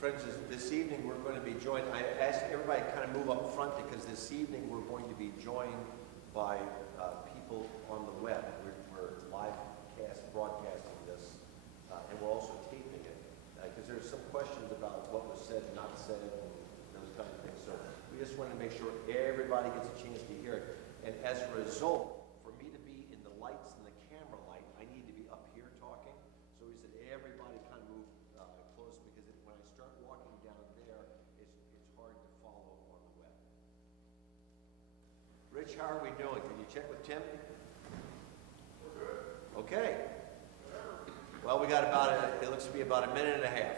Friends, this evening we're going to be joined. I asked everybody to kind of move up front because this evening we're going to be joined by people on the web. We're live broadcasting this, and we're also taping it because there's some questions about what was said and not said and those kind of things. So we just want to make sure everybody gets a chance to hear it. And as a result, for me to be in the lights and the camera light, I need to be up here talking. So we said everybody kind of move close because when I start walking down there, it's hard to follow on the web. Rich, how are we doing? Can you check with Tim? We're good. Okay. Well, we got it looks to be about a minute and a half.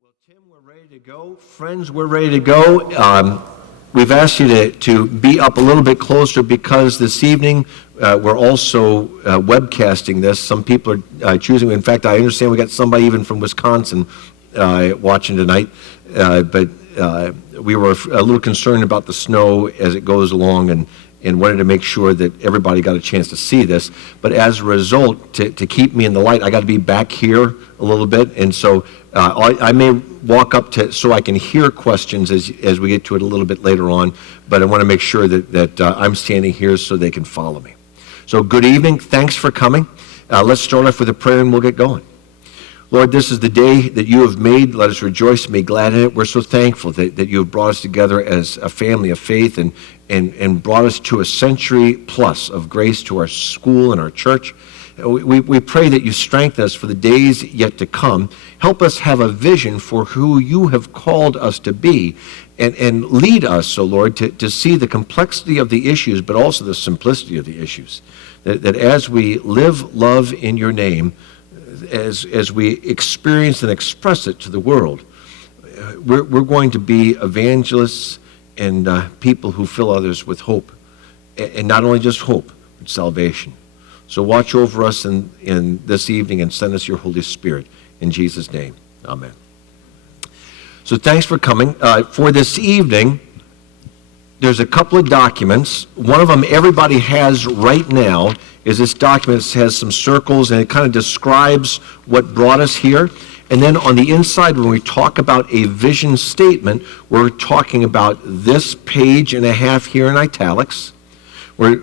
Well, Tim, we're ready to go. Friends, we're ready to go. We've asked you to be up a little bit closer because this evening we're also webcasting this. Some people are choosing. In fact, I understand we got somebody even from Wisconsin watching tonight. But we were a little concerned about the snow as it goes along and wanted to make sure that everybody got a chance to see this. But as a result, to keep me in the light, I got to be back here a little bit. And so I may walk up so I can hear questions as we get to it a little bit later on. But I want to make sure that I'm standing here so they can follow me. So good evening. Thanks for coming. Let's start off with a prayer and we'll get going. Lord, this is the day that you have made. Let us rejoice and be glad in it. We're so thankful that you have brought us together as a family of faith and brought us to a century plus of grace to our school and our church. We pray that you strengthen us for the days yet to come. Help us have a vision for who you have called us to be and lead us, O Lord, to see the complexity of the issues, but also the simplicity of the issues. That as we live love in your name, as we experience and express it to the world, we're going to be evangelists and people who fill others with hope, and not only just hope, but salvation. So watch over us in this evening and send us your Holy Spirit. In Jesus' name, amen. So thanks for coming. For this evening, there's a couple of documents. One of them everybody has right now is this document that has some circles, and it kind of describes what brought us here. And then on the inside, when we talk about a vision statement, we're talking about this page and a half here in italics. We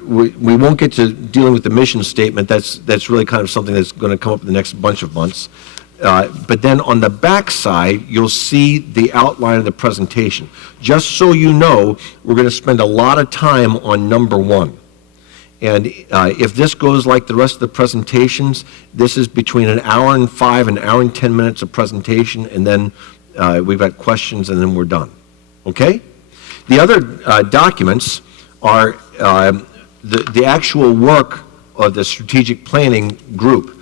won't get to dealing with the mission statement. That's really kind of something that's going to come up in the next bunch of months. but then on the back side, you'll see the outline of the presentation. Just so you know, we're going to spend a lot of time on number 1. And if this goes like the rest of the presentations, this is between an hour and 5, an hour and 10 minutes of presentation, and then we've got questions, and then we're done. Okay? The other documents are the actual work of the strategic planning group.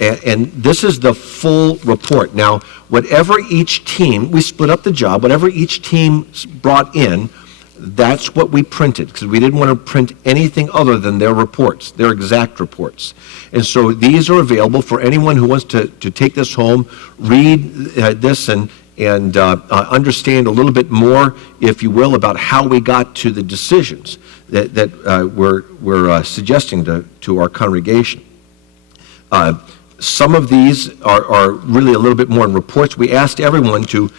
And this is the full report. Now, whatever each team, we split up the job, whatever each team brought in, that's what we printed, because we didn't want to print anything other than their reports, their exact reports. And so these are available for anyone who wants to take this home, read this, and understand a little bit more, if you will, about how we got to the decisions that we're suggesting to our congregation. Some of these are really a little bit more in reports. We asked everyone to,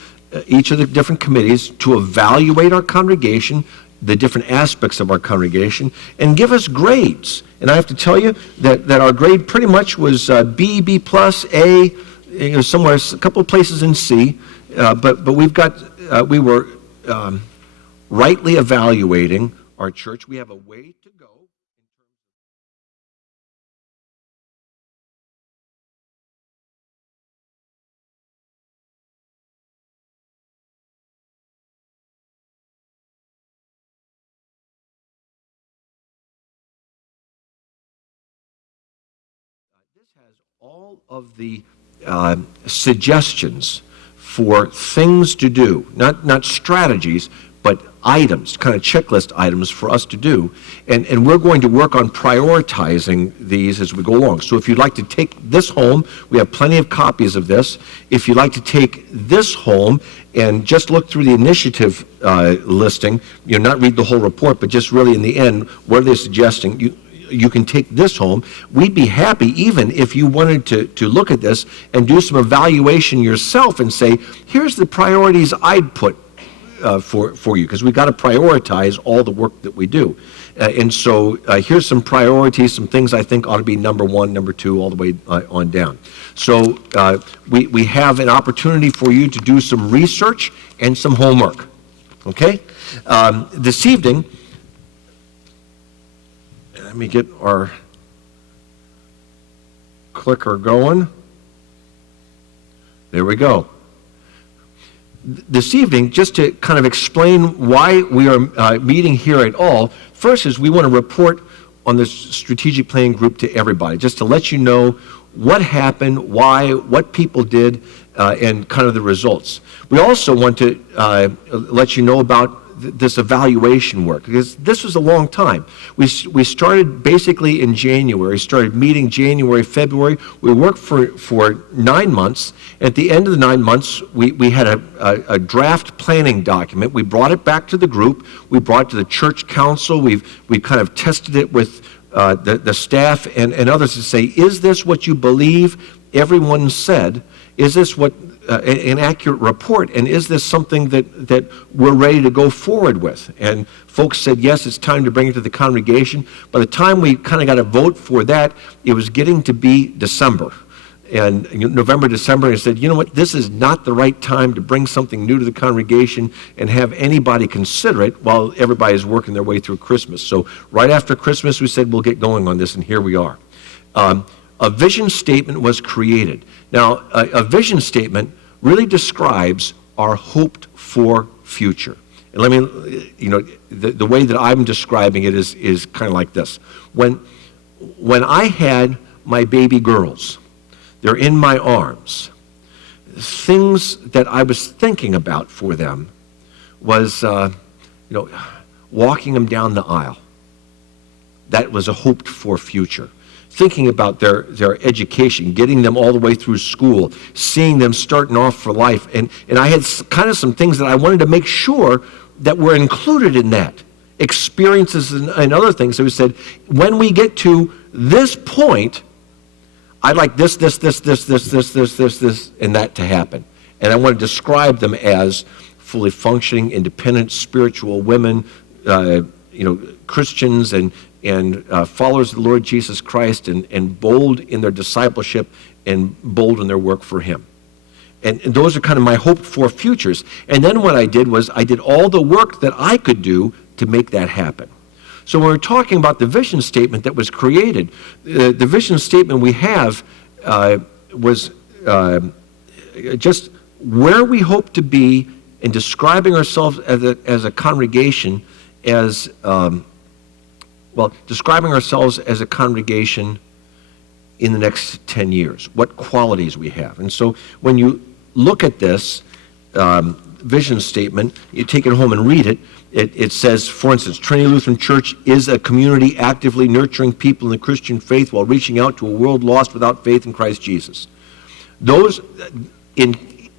each of the different committees, to evaluate our congregation, the different aspects of our congregation, and give us grades. And I have to tell you that our grade pretty much was B, B plus, A, somewhere, a couple of places in C, but we were rightly evaluating our church. We have a way to go. This has all of the suggestions for things to do, not strategies, but items, kind of checklist items for us to do. And we're going to work on prioritizing these as we go along. So if you'd like to take this home, we have plenty of copies of this. If you'd like to take this home and just look through the initiative listing, not read the whole report, but just really in the end, what are they suggesting? You can take this home. We'd be happy even if you wanted to look at this and do some evaluation yourself and say, here's the priorities I'd put for you, because we've got to prioritize all the work that we do. And so here's some priorities, some things I think ought to be number 1, number 2, all the way on down. So we have an opportunity for you to do some research and some homework. Okay? This evening, let me get our clicker going. There we go. This evening, just to kind of explain why we are meeting here at all, first is we want to report on the strategic planning group to everybody, just to let you know what happened, why, what people did, and kind of the results. We also want to let you know about this evaluation work, because this was a long time. We started basically in January, started meeting January, February. We worked for 9 months. At the end of the 9 months, we had a draft planning document. We brought it back to the group. We brought it to the church council. We kind of tested it with the staff and others to say, is this what you believe everyone said? Is this what an accurate report, and is this something that we're ready to go forward with? And folks said, yes, it's time to bring it to the congregation. By the time we kind of got a vote for that, it was getting to be December. And November, December, and I said, you know what, this is not the right time to bring something new to the congregation and have anybody consider it while everybody's working their way through Christmas. So right after Christmas, we said, we'll get going on this, and here we are. A vision statement was created. Now, a vision statement really describes our hoped-for future. And let me, the way that I'm describing it is kind of like this. When I had my baby girls, they're in my arms, things that I was thinking about for them was, walking them down the aisle. That was a hoped-for future. Thinking about their education, getting them all the way through school, seeing them starting off for life. And I had kind of some things that I wanted to make sure that were included in that. Experiences and other things. So we said, when we get to this point, I'd like this, and that to happen. And I want to describe them as fully functioning, independent, spiritual women, Christians and followers of the Lord Jesus Christ, and bold in their discipleship and bold in their work for Him. And those are kind of my hoped for futures. And then what I did was I did all the work that I could do to make that happen. So when we're talking about the vision statement that was created, the vision statement we have was just where we hope to be in describing ourselves as a congregation, describing ourselves as a congregation in the next 10 years, what qualities we have. And so when you look at this vision statement, you take it home and read it, it says, for instance, Trinity Lutheran Church is a community actively nurturing people in the Christian faith while reaching out to a world lost without faith in Christ Jesus.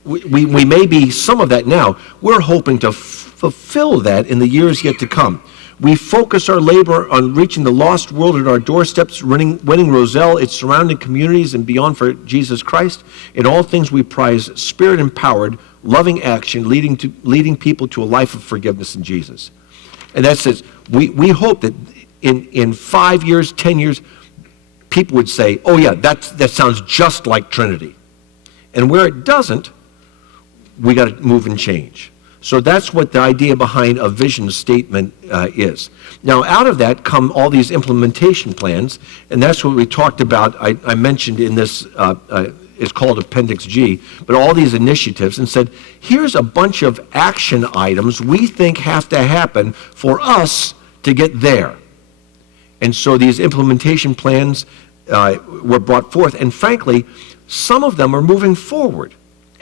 We may be some of that now. We're hoping to fulfill that in the years yet to come. We focus our labor on reaching the lost world at our doorsteps, winning Roselle, its surrounding communities, and beyond for Jesus Christ. In all things we prize spirit-empowered, loving action, leading people to a life of forgiveness in Jesus. And that says, we hope that in 5 years, 10 years, people would say, oh yeah, that sounds just like Trinity. And where it doesn't, we got to move and change. So that's what the idea behind a vision statement is. Now, out of that come all these implementation plans, and that's what we talked about. I mentioned in this, it's called Appendix G, but all these initiatives, and said, here's a bunch of action items we think have to happen for us to get there. And so these implementation plans were brought forth, and frankly, some of them are moving forward.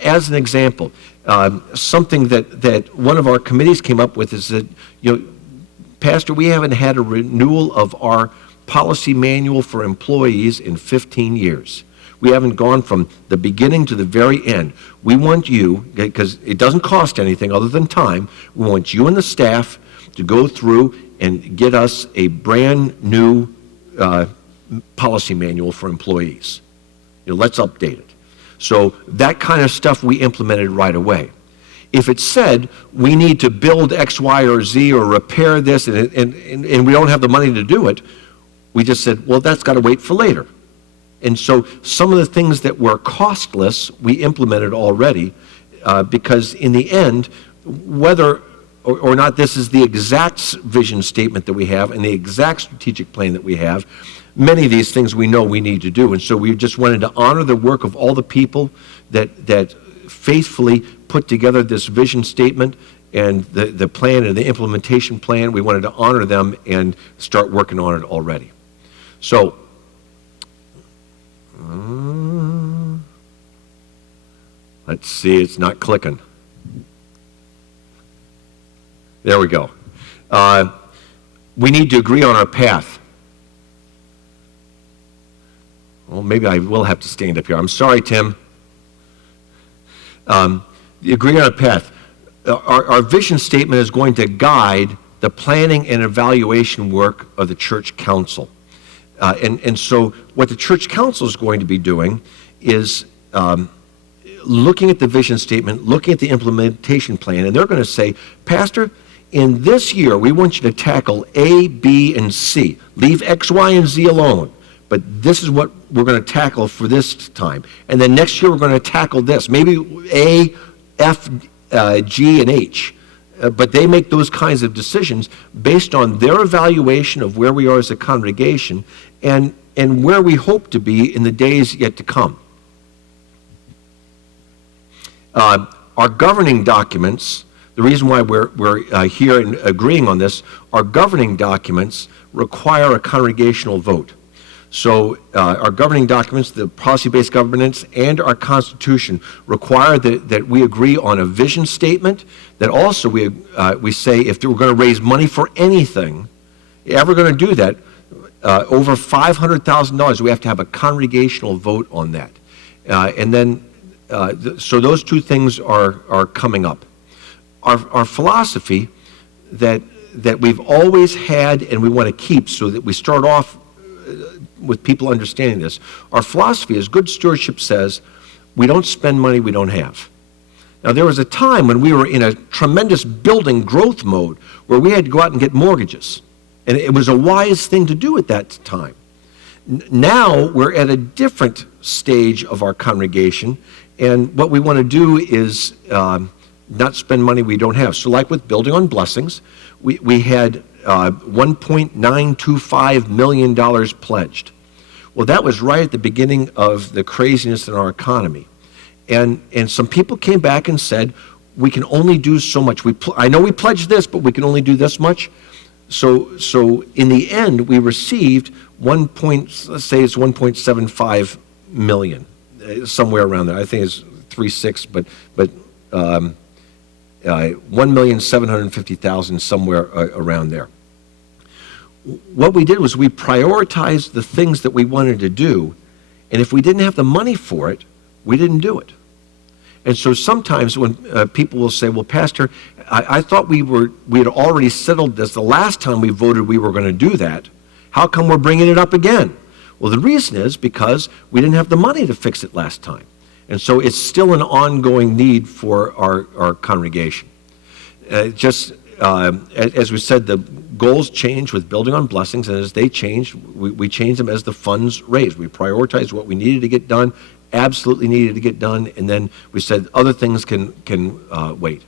As an example, something that one of our committees came up with is that, Pastor, we haven't had a renewal of our policy manual for employees in 15 years. We haven't gone from the beginning to the very end. We want you, because it doesn't cost anything other than time, we want you and the staff to go through and get us a brand new policy manual for employees. Let's update it. So that kind of stuff we implemented right away. If it said we need to build X, Y, or Z or repair this and we don't have the money to do it, we just said, well, that's got to wait for later. And so some of the things that were costless, we implemented already because in the end, whether or not this is the exact vision statement that we have and the exact strategic plan that we have, many of these things we know we need to do. And so we just wanted to honor the work of all the people that faithfully put together this vision statement and the plan and the implementation plan. We wanted to honor them and start working on it already. So, let's see, it's not clicking. There we go. We need to agree on our path. Well, maybe I will have to stand up here. I'm sorry, Tim. Agree on a path. Our vision statement is going to guide the planning and evaluation work of the church council. And so what the church council is going to be doing is looking at the vision statement, looking at the implementation plan, and they're going to say, Pastor, in this year, we want you to tackle A, B, and C. Leave X, Y, and Z alone. But this is what we're going to tackle for this time. And then next year, we're going to tackle this. Maybe A, F, G, and H. But they make those kinds of decisions based on their evaluation of where we are as a congregation and where we hope to be in the days yet to come. Our governing documents, the reason why we're here and agreeing on this, our governing documents require a congregational vote. So our governing documents, the policy-based governance, and our Constitution require that we agree on a vision statement, that also we say if we're going to raise money for anything, ever going to do that, over $500,000, we have to have a congregational vote on that. And then, so those two things are coming up. Our philosophy that we've always had and we want to keep so that we start off with people understanding this. Our philosophy, as good stewardship says, we don't spend money we don't have. Now, there was a time when we were in a tremendous building growth mode where we had to go out and get mortgages. And it was a wise thing to do at that time. Now we're at a different stage of our congregation, and what we want to do is not spend money we don't have. So like with Building on Blessings, we had $1.925 million pledged. Well, that was right at the beginning of the craziness in our economy. And some people came back and said, we can only do so much. I know we pledged this, but we can only do this much. So in the end, we received let's say it's 1.75 million, somewhere around there. I think it's 3.6, but 1,750,000, somewhere around there. What we did was we prioritized the things that we wanted to do, and if we didn't have the money for it, we didn't do it. And so sometimes when people will say, well, Pastor, I thought we had already settled this the last time we voted we were going to do that. How come we're bringing it up again? Well, the reason is because we didn't have the money to fix it last time. And so it's still an ongoing need for our congregation. As we said, the goals change with Building on Blessings, and as they change, we change them as the funds raise. We prioritize what we needed to get done, absolutely needed to get done, and then we said other things can wait.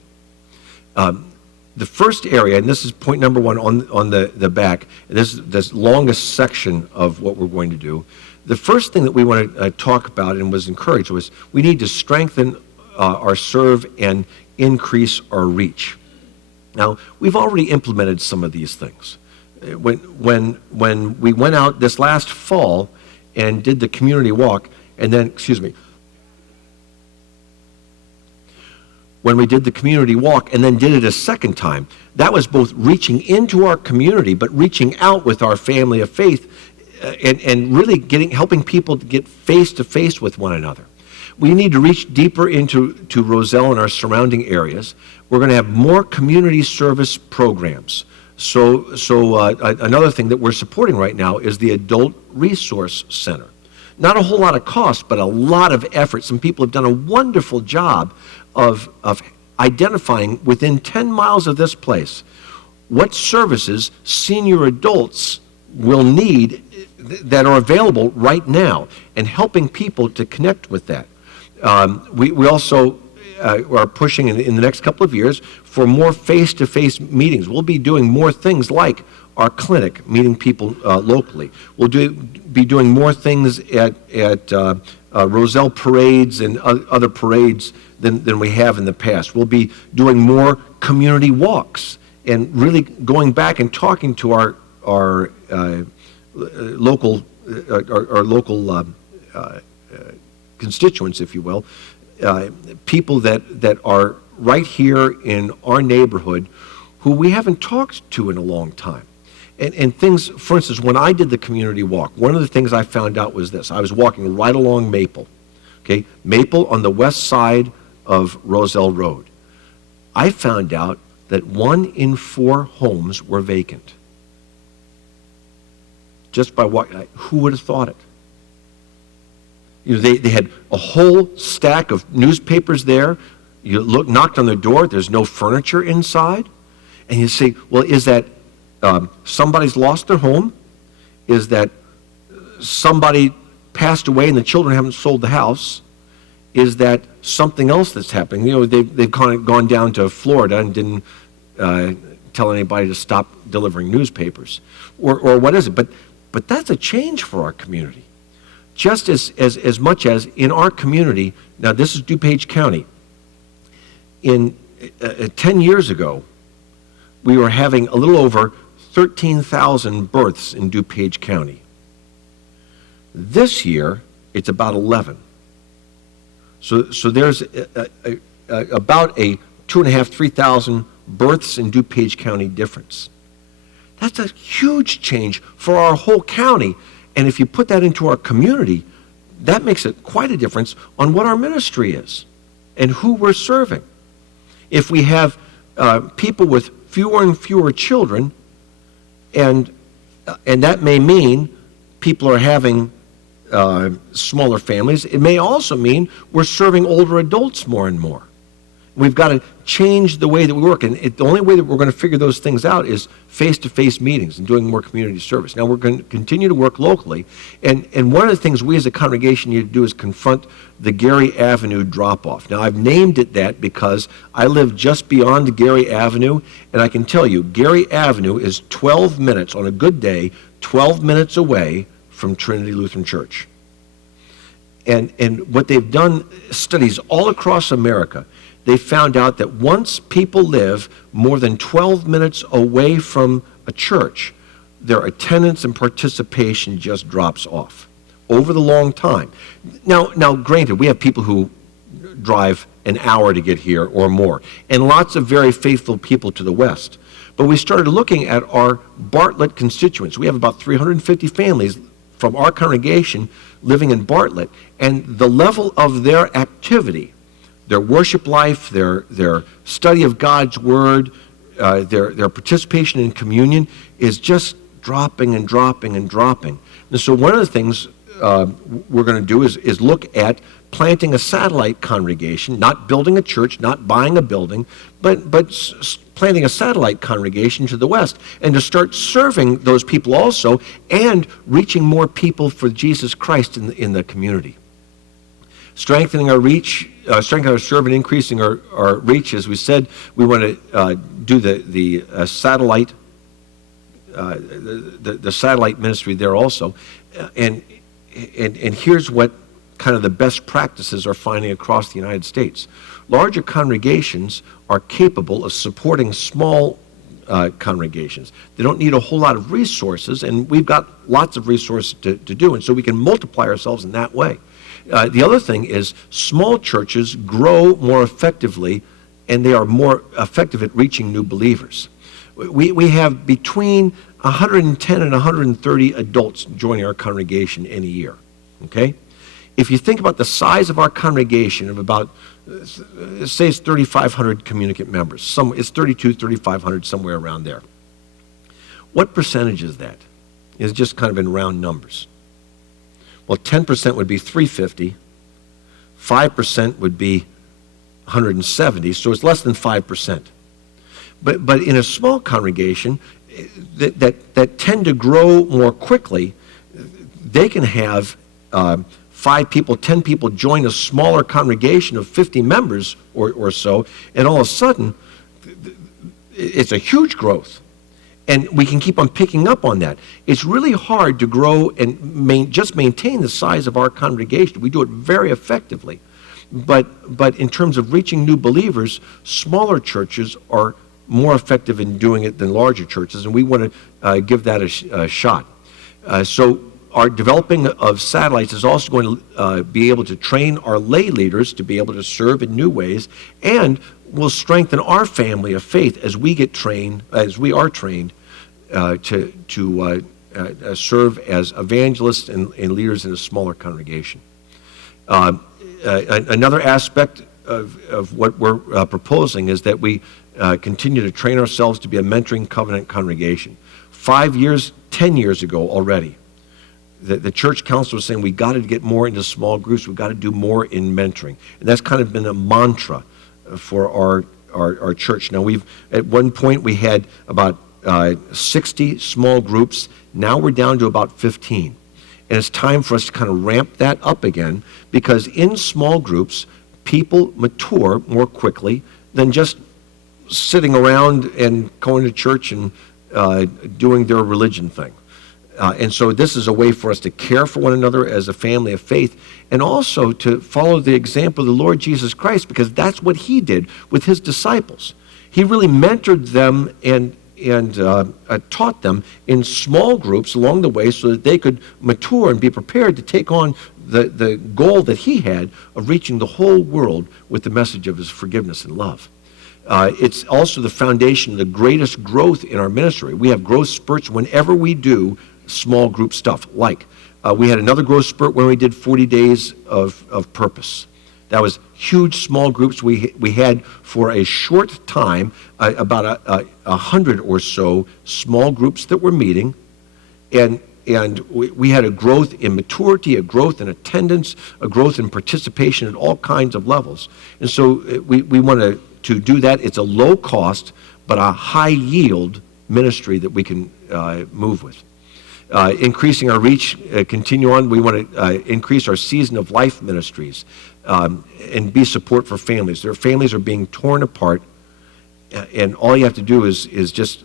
The first area, and this is point number one on the back, this longest section of what we're going to do. The first thing that we want to talk about and was encouraged was we need to strengthen our serve and increase our reach. Now, we've already implemented some of these things. When we went out this last fall and did the community walk, and then, when we did the community walk and then did it a second time, that was both reaching into our community, but reaching out with our family of faith and really helping people to get face to face with one another. We need to reach deeper into Roselle and our surrounding areas. We're going to have more community service programs. So another thing that we're supporting right now is the Adult Resource Center. Not a whole lot of cost, but a lot of effort. Some people have done a wonderful job of identifying within 10 miles of this place what services senior adults will need that are available right now, and helping people to connect with that. We also are pushing in the next couple of years for more face-to-face meetings. We'll be doing more things like our clinic, meeting people locally. We'll be doing more things at Roselle parades and other parades than we have in the past. We'll be doing more community walks and really going back and talking to our local constituents, if you will, people that are right here in our neighborhood who we haven't talked to in a long time. And things, for instance, when I did the community walk, one of the things I found out was this. I was walking right along Maple, okay? Maple on the west side of Roselle Road. I found out that 1 in 4 homes were vacant. Just by walking, who would have thought it? You know, they had a whole stack of newspapers there. You knocked on the door, there's no furniture inside. And you say, well, is that somebody's lost their home? Is that somebody passed away and the children haven't sold the house? Is that something else that's happening? You know, they've kind of gone down to Florida and didn't tell anybody to stop delivering newspapers. Or what is it? But that's a change for our community. Just as much as in our community, now this is DuPage County, in 10 years ago, we were having a little over 13,000 births in DuPage County. This year, it's about 11. So there's about a 2,500, 3,000 births in DuPage County difference. That's a huge change for our whole county. And if you put that into our community, that makes it quite a difference on what our ministry is and who we're serving. If we have people with fewer and fewer children, and that may mean people are having smaller families. It may also mean we're serving older adults more and more. We've got to change the way that we work. And the only way that we're going to figure those things out is face-to-face meetings and doing more community service. Now, we're going to continue to work locally. And one of the things we as a congregation need to do is confront the Gary Avenue drop-off. Now, I've named it that because I live just beyond Gary Avenue. And I can tell you, Gary Avenue is 12 minutes, on a good day, 12 minutes away from Trinity Lutheran Church. And what they've done, studies all across America, they found out that once people live more than 12 minutes away from a church, their attendance and participation just drops off over the long time. Now, granted, we have people who drive an hour to get here or more, and lots of very faithful people to the west. But we started looking at our Bartlett constituents. We have about 350 families from our congregation living in Bartlett, and the level of their activity, their worship life, their study of God's Word, their participation in communion is just dropping and dropping and dropping. And so one of the things we're going to do is look at planting a satellite congregation, not building a church, not buying a building, but planting a satellite congregation to the west, and to start serving those people also and reaching more people for Jesus Christ in the community. Strengthening our reach, strengthening our serve, and increasing our reach. As we said, we want to do the satellite, the satellite ministry there also, and here's what kind of the best practices are finding across the United States. Larger congregations are capable of supporting small congregations. They don't need a whole lot of resources, and we've got lots of resources to do, and so we can multiply ourselves in that way. The other thing is small churches grow more effectively, and they are more effective at reaching new believers. We have between 110 and 130 adults joining our congregation in a year, okay? If you think about the size of our congregation of about, say it's 3,500 communicant members. It's 3,500, somewhere around there. What percentage is that? It's just kind of in round numbers. Well, 10% would be 350, 5% would be 170, so it's less than 5%. But in a small congregation that tend to grow more quickly, they can have 5 people, 10 people join a smaller congregation of 50 members or so, and all of a sudden, it's a huge growth. And we can keep on picking up on that. It's really hard to grow and just maintain the size of our congregation. We do it very effectively. But in terms of reaching new believers, smaller churches are more effective in doing it than larger churches, and we want to give that a shot. So our developing of satellites is also going to be able to train our lay leaders to be able to serve in new ways, and will strengthen our family of faith as we get trained, as we are trained to serve as evangelists and leaders in a smaller congregation. Another aspect of what we're proposing is that we continue to train ourselves to be a mentoring covenant congregation. 5 years, 10 years ago already, the church council was saying we got to get more into small groups, we've got to do more in mentoring. And that's kind of been a mantra for our church. Now, at one point we had about 60 small groups. Now we're down to about 15. And it's time for us to kind of ramp that up again, because in small groups, people mature more quickly than just sitting around and going to church and doing their religion thing. And so this is a way for us to care for one another as a family of faith, and also to follow the example of the Lord Jesus Christ, because that's what he did with his disciples. He really mentored them and taught them in small groups along the way so that they could mature and be prepared to take on the goal that he had of reaching the whole world with the message of his forgiveness and love. It's also the foundation of the greatest growth in our ministry. We have growth spurts whenever we do small group stuff. Like we had another growth spurt when we did 40 days of purpose. That was huge small groups. We had for a short time about 100 or so small groups that were meeting, and and we had a growth in maturity, a growth in attendance, a growth in participation at all kinds of levels. And so we want to do that. It's a low cost, but a high yield ministry that we can move with. Increasing our reach, continue on. We want to increase our season of life ministries and be support for families. Their families are being torn apart, and all you have to do is just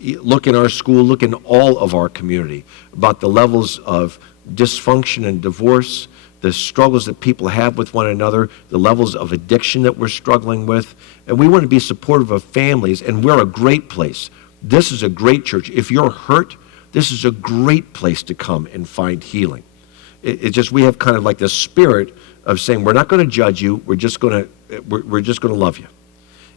look in our school, look in all of our community about the levels of dysfunction and divorce, the struggles that people have with one another, the levels of addiction that we're struggling with. And we want to be supportive of families, and we're a great place. This is a great church. If you're hurt, this is a great place to come and find healing. It just, we have kind of like this spirit of saying, we're not going to judge you, we're just going to love you.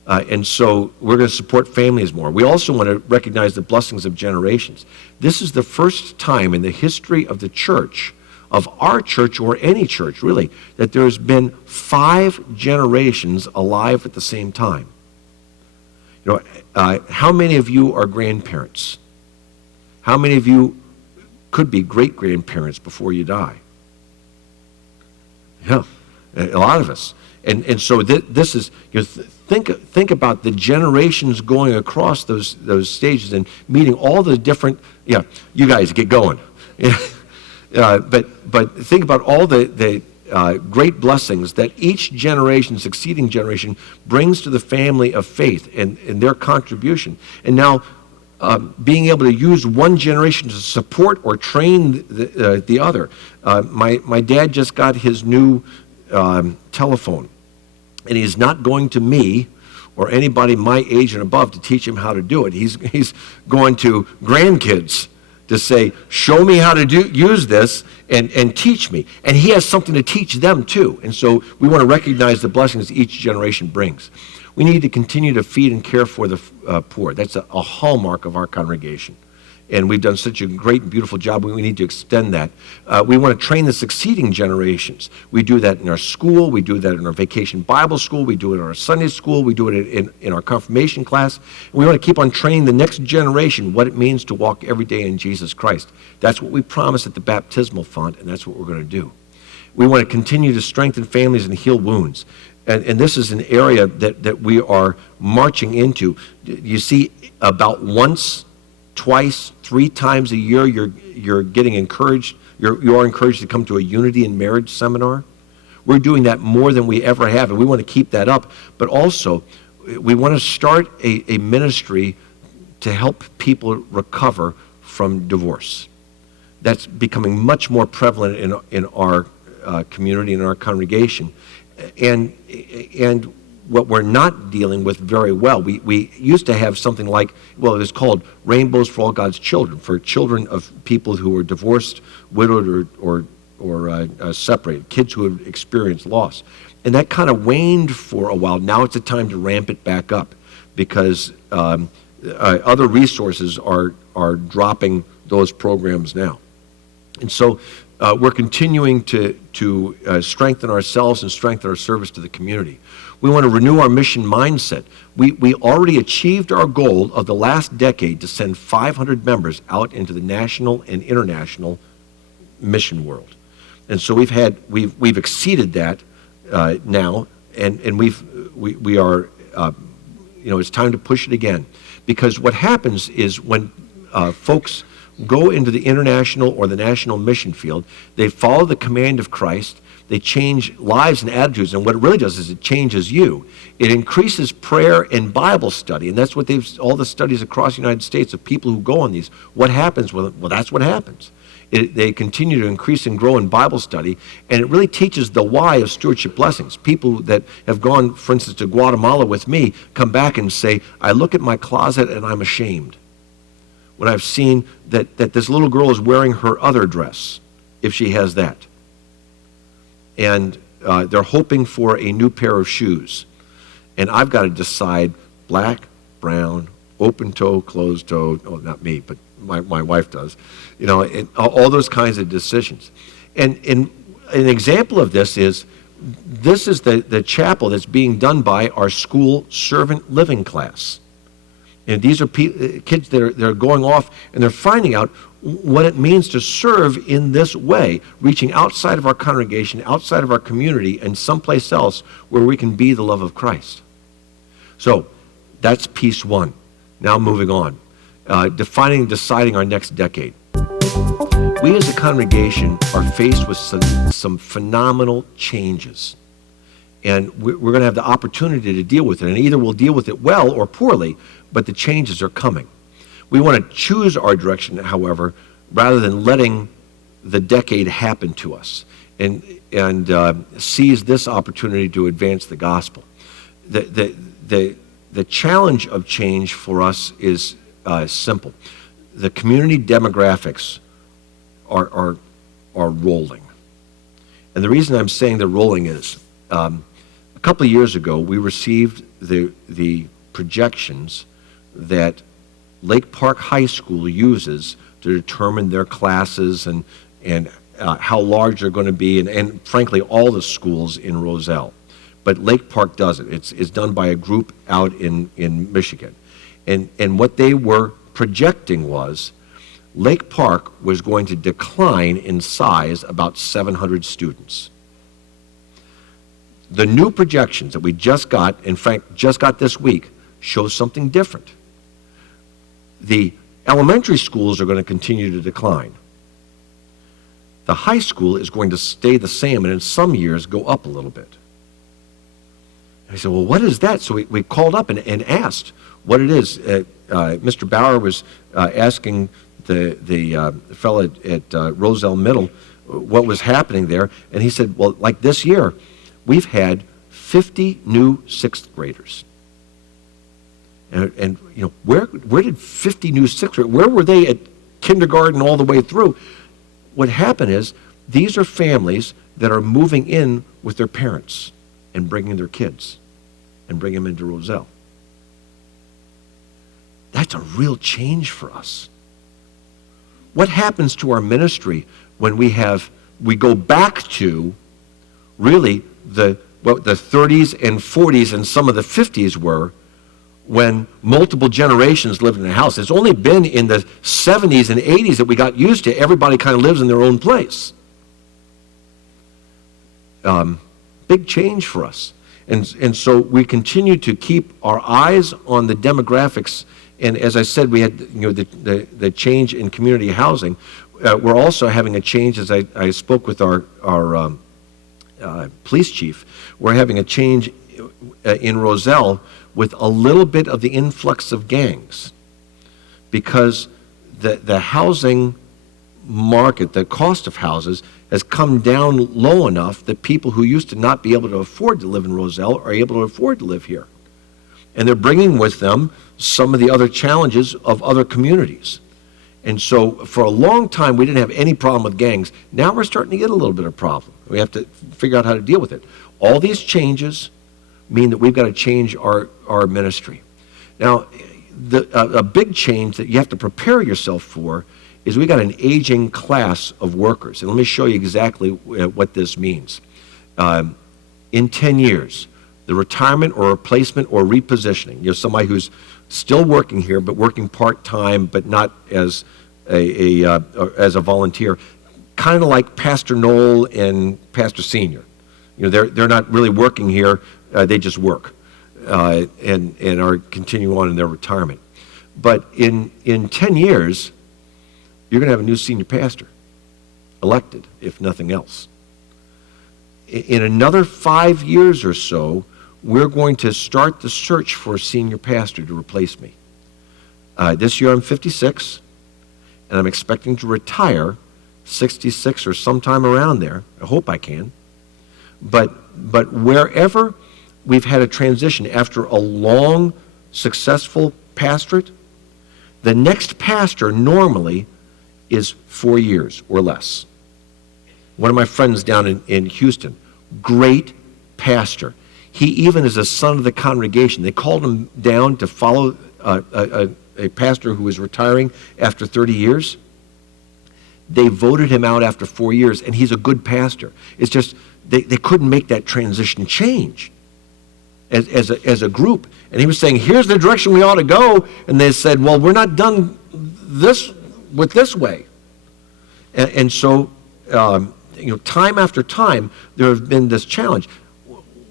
And so we're going to support families more. We also want to recognize the blessings of generations. This is the first time in the history of the church, of our church or any church really, that there's been 5 generations alive at the same time. You know, how many of you are grandparents? How many of you could be great-grandparents before you die? Yeah, a lot of us. And so this is, you know, think about the generations going across those stages and meeting all the different, yeah, you guys get going. But think about all the great blessings that each generation, succeeding generation, brings to the family of faith and their contribution. And now being able to use one generation to support or train the other. My dad just got his new telephone, and he's not going to me or anybody my age and above to teach him how to do it. He's going to grandkids to say, show me how to use this and teach me. And he has something to teach them too. And so we want to recognize the blessings each generation brings. We need to continue to feed and care for the poor. That's a hallmark of our congregation. And we've done such a great and beautiful job. We need to extend that. We want to train the succeeding generations. We do that in our school. We do that in our vacation Bible school. We do it in our Sunday school. We do it in our confirmation class. And we want to keep on training the next generation what it means to walk every day in Jesus Christ. That's what we promised at the baptismal font, and that's what we're going to do. We want to continue to strengthen families and heal wounds. And this is an area that we are marching into. You see, about once, twice, 3 times a year, you're getting encouraged. You are encouraged to come to a unity in marriage seminar. We're doing that more than we ever have, and we want to keep that up. But also, we want to start a ministry to help people recover from divorce. That's becoming much more prevalent in our community, in our congregation. And what we're not dealing with very well, we used to have something like, well, it was called Rainbows for All God's Children, for children of people who were divorced, widowed, or separated, kids who have experienced loss. And that kind of waned for a while. Now it's a time to ramp it back up because other resources are dropping those programs now. And so we're continuing to strengthen ourselves and strengthen our service to the community. We want to renew our mission mindset. We already achieved our goal of the last decade to send 500 members out into the national and international mission world. And so we've exceeded that now, and we are, it's time to push it again. Because what happens is when folks go into the international or the national mission field, they follow the command of Christ, they change lives and attitudes, and what it really does is it changes you. It increases prayer and Bible study, and that's what all the studies across the United States of people who go on these, what happens with them? Well, that's what happens. They continue to increase and grow in Bible study, and it really teaches the why of stewardship blessings. People that have gone, for instance, to Guatemala with me come back and say, I look at my closet and I'm ashamed when I've seen that this little girl is wearing her other dress, if she has that. And they're hoping for a new pair of shoes. And I've got to decide black, brown, open toe, closed toe. Oh, not me, but my wife does. And all those kinds of decisions. And an example of this is the chapel that's being done by our school servant living class. And these are kids that are going off and they're finding out what it means to serve in this way, reaching outside of our congregation, outside of our community, and someplace else where we can be the love of Christ. So that's piece one. Now moving on. Deciding our next decade. We as a congregation are faced with some phenomenal changes. And we're going to have the opportunity to deal with it. And either we'll deal with it well or poorly, but the changes are coming. We want to choose our direction, however, rather than letting the decade happen to us and seize this opportunity to advance the gospel. The challenge of change for us is simple. The community demographics are rolling. And the reason I'm saying they're rolling is a couple of years ago, we received the projections that Lake Park High School uses to determine their classes and how large they're going to be, and frankly, all the schools in Roselle. But Lake Park does it. It's done by a group out in Michigan. And what they were projecting was Lake Park was going to decline in size about 700 students. The new projections that we just got, in fact, just got this week, show something different. The elementary schools are going to continue to decline. The high school is going to stay the same and in some years go up a little bit. And I said, well, what is that? So we called up and asked what it is. Mr. Bauer was asking the fellow at Roselle Middle what was happening there. And he said, well, like this year, we've had 50 new sixth graders. And you know, where did 50 new sixth graders, where were they at kindergarten all the way through? What happened is these are families that are moving in with their parents and bringing their kids and bringing them into Roselle. That's a real change for us. What happens to our ministry when we go back to really what the 30s and 40s and some of the 50s were, when multiple generations lived in a house? It's only been in the 70s and 80s that we got used to everybody kind of lives in their own place. Big change for us. And so we continue to keep our eyes on the demographics. And as I said, we had the change in community housing. We're also having a change, as I spoke with our police chief. We're having a change in Roselle with a little bit of the influx of gangs, because the housing market, the cost of houses, has come down low enough that people who used to not be able to afford to live in Roselle are able to afford to live here. And they're bringing with them some of the other challenges of other communities. And so for a long time, we didn't have any problem with gangs. Now we're starting to get a little bit of a problem. We have to figure out how to deal with it. All these changes mean that we've got to change our ministry. Now, a big change that you have to prepare yourself for is we got an aging class of workers. And let me show you exactly what this means. In 10 years, the retirement or replacement or repositioning, somebody who's still working here but working part-time but not as a volunteer, kind of like Pastor Knoll and Pastor Senior. They're not really working here, they just work and are continue on in their retirement. But in 10 years, you're going to have a new senior pastor elected, if nothing else. In another 5 years or so, we're going to start the search for a senior pastor to replace me. This year I'm 56, and I'm expecting to retire 66 or sometime around there. I hope I can. But wherever we've had a transition after a long, successful pastorate, the next pastor normally is 4 years or less. One of my friends down in Houston, great pastor. He even is a son of the congregation. They called him down to follow a pastor who was retiring after 30 years. They voted him out after 4 years, and he's a good pastor. It's just they couldn't make that transition change as a group. And he was saying, here's the direction we ought to go. And they said, well, we're not done this way. And so, time after time, there have been this challenge.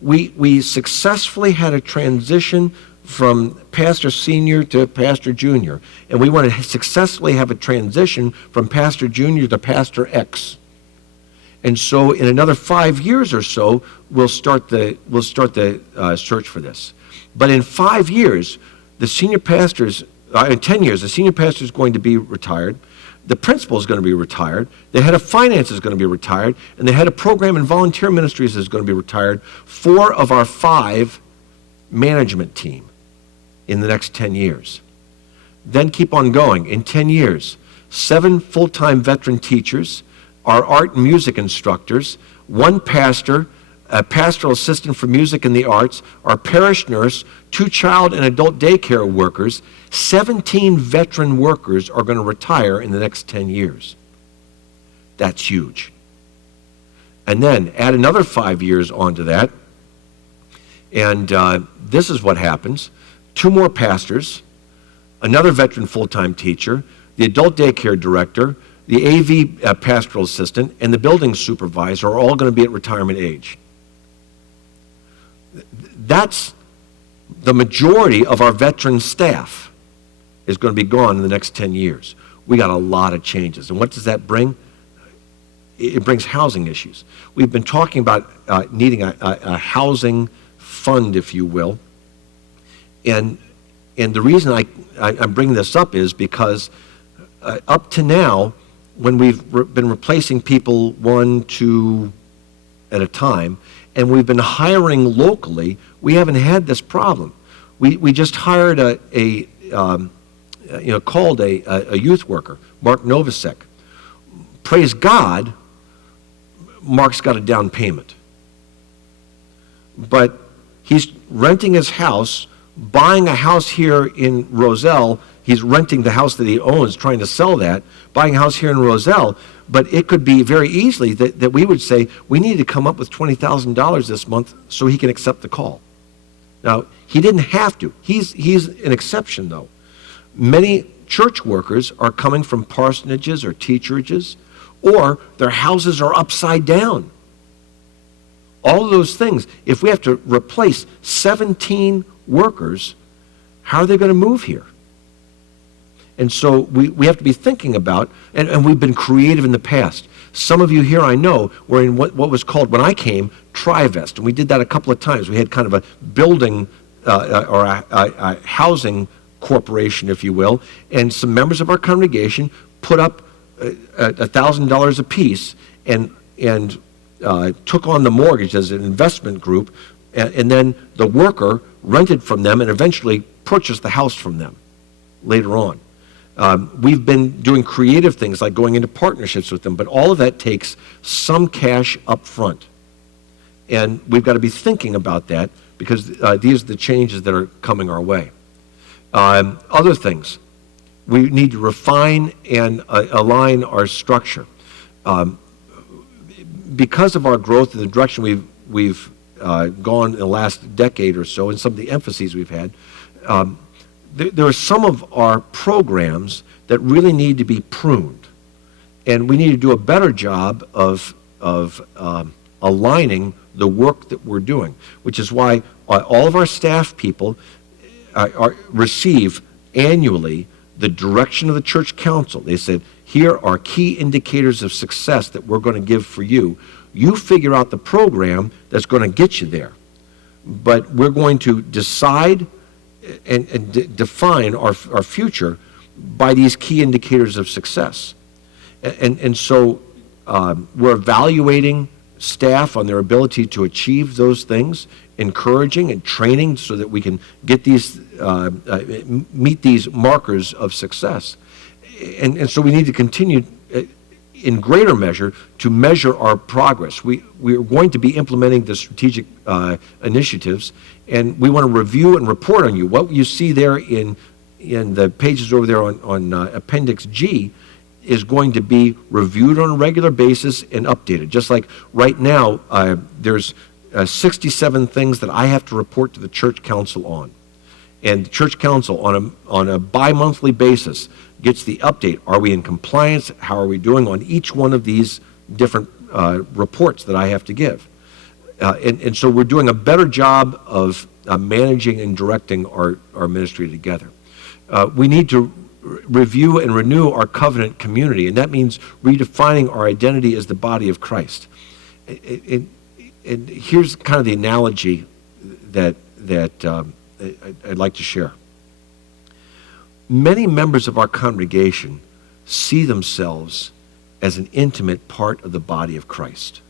We successfully had a transition from pastor senior to pastor junior, and we want to successfully have a transition from pastor junior to pastor X. And so, in another 5 years or so, we'll start the search for this. But in 5 years, the senior pastors, in 10 years, the senior pastor is going to be retired. The principal is going to be retired. The head of finance is going to be retired. And the head of program and volunteer ministries is going to be retired. 4 of our 5 management team in the next 10 years. Then keep on going. In 10 years, 7 full-time veteran teachers, our art and music instructors, 1 pastor, a pastoral assistant for music and the arts, our parish nurse, 2 child and adult daycare workers. 17 veteran workers are going to retire in the next 10 years. That's huge. And then add another 5 years onto that, and this is what happens. 2 more pastors, another veteran full-time teacher, the adult daycare director, the AV pastoral assistant, and the building supervisor are all going to be at retirement age. That's the majority of our veteran staff is going to be gone in the next 10 years. We got a lot of changes. And what does that bring? It brings housing issues. We've been talking about needing a housing fund, if you will. And the reason I'm bringing this up is because up to now, when we've been replacing people 1, 2 at a time, and we've been hiring locally, we haven't had this problem. We just hired called a youth worker, Mark Novosek. Praise God, Mark's got a down payment. But he's renting his house, buying a house here in Roselle. He's renting the house that he owns, trying to sell that, buying a house here in Roselle. But it could be very easily that we would say, we need to come up with $20,000 this month so he can accept the call. Now, he didn't have to. He's an exception, though. Many church workers are coming from parsonages or teacherages, or their houses are upside down. All of those things, if we have to replace 17 workers, how are they going to move here? And so we have to be thinking about, and we've been creative in the past. Some of you here, I know, were in what was called, when I came, Trivest, and we did that a couple of times. We had kind of a building or a housing corporation, if you will, and some members of our congregation put up $1,000 apiece and took on the mortgage as an investment group, and then the worker rented from them and eventually purchased the house from them later on. We've been doing creative things like going into partnerships with them, but all of that takes some cash up front. And we've got to be thinking about that because these are the changes that are coming our way. Other things, we need to refine and align our structure. Because of our growth and the direction we've gone in the last decade or so, and some of the emphases we've had, there are some of our programs that really need to be pruned. And we need to do a better job of aligning the work that we're doing, which is why all of our staff people receive annually the direction of the church council. They said, here are key indicators of success that we're going to give for you. You figure out the program that's going to get you there. But we're going to decide and define our future by these key indicators of success. And so we're evaluating staff on their ability to achieve those things, encouraging and training so that we can get these, meet these markers of success. And so we need to continue in greater measure to measure our progress. We're going to be implementing the strategic initiatives, and we want to review and report on you. What you see there in the pages over there on Appendix G is going to be reviewed on a regular basis and updated. Just like right now, there's 67 things that I have to report to the church council on. And the church council on a bi-monthly basis gets the update. Are we in compliance? How are we doing on each one of these different reports that I have to give? And so we're doing a better job of managing and directing our ministry together. We need to review and renew our covenant community, and that means redefining our identity as the body of Christ. And here's kind of the analogy that I'd like to share. Many members of our congregation see themselves as an intimate part of the body of Christ.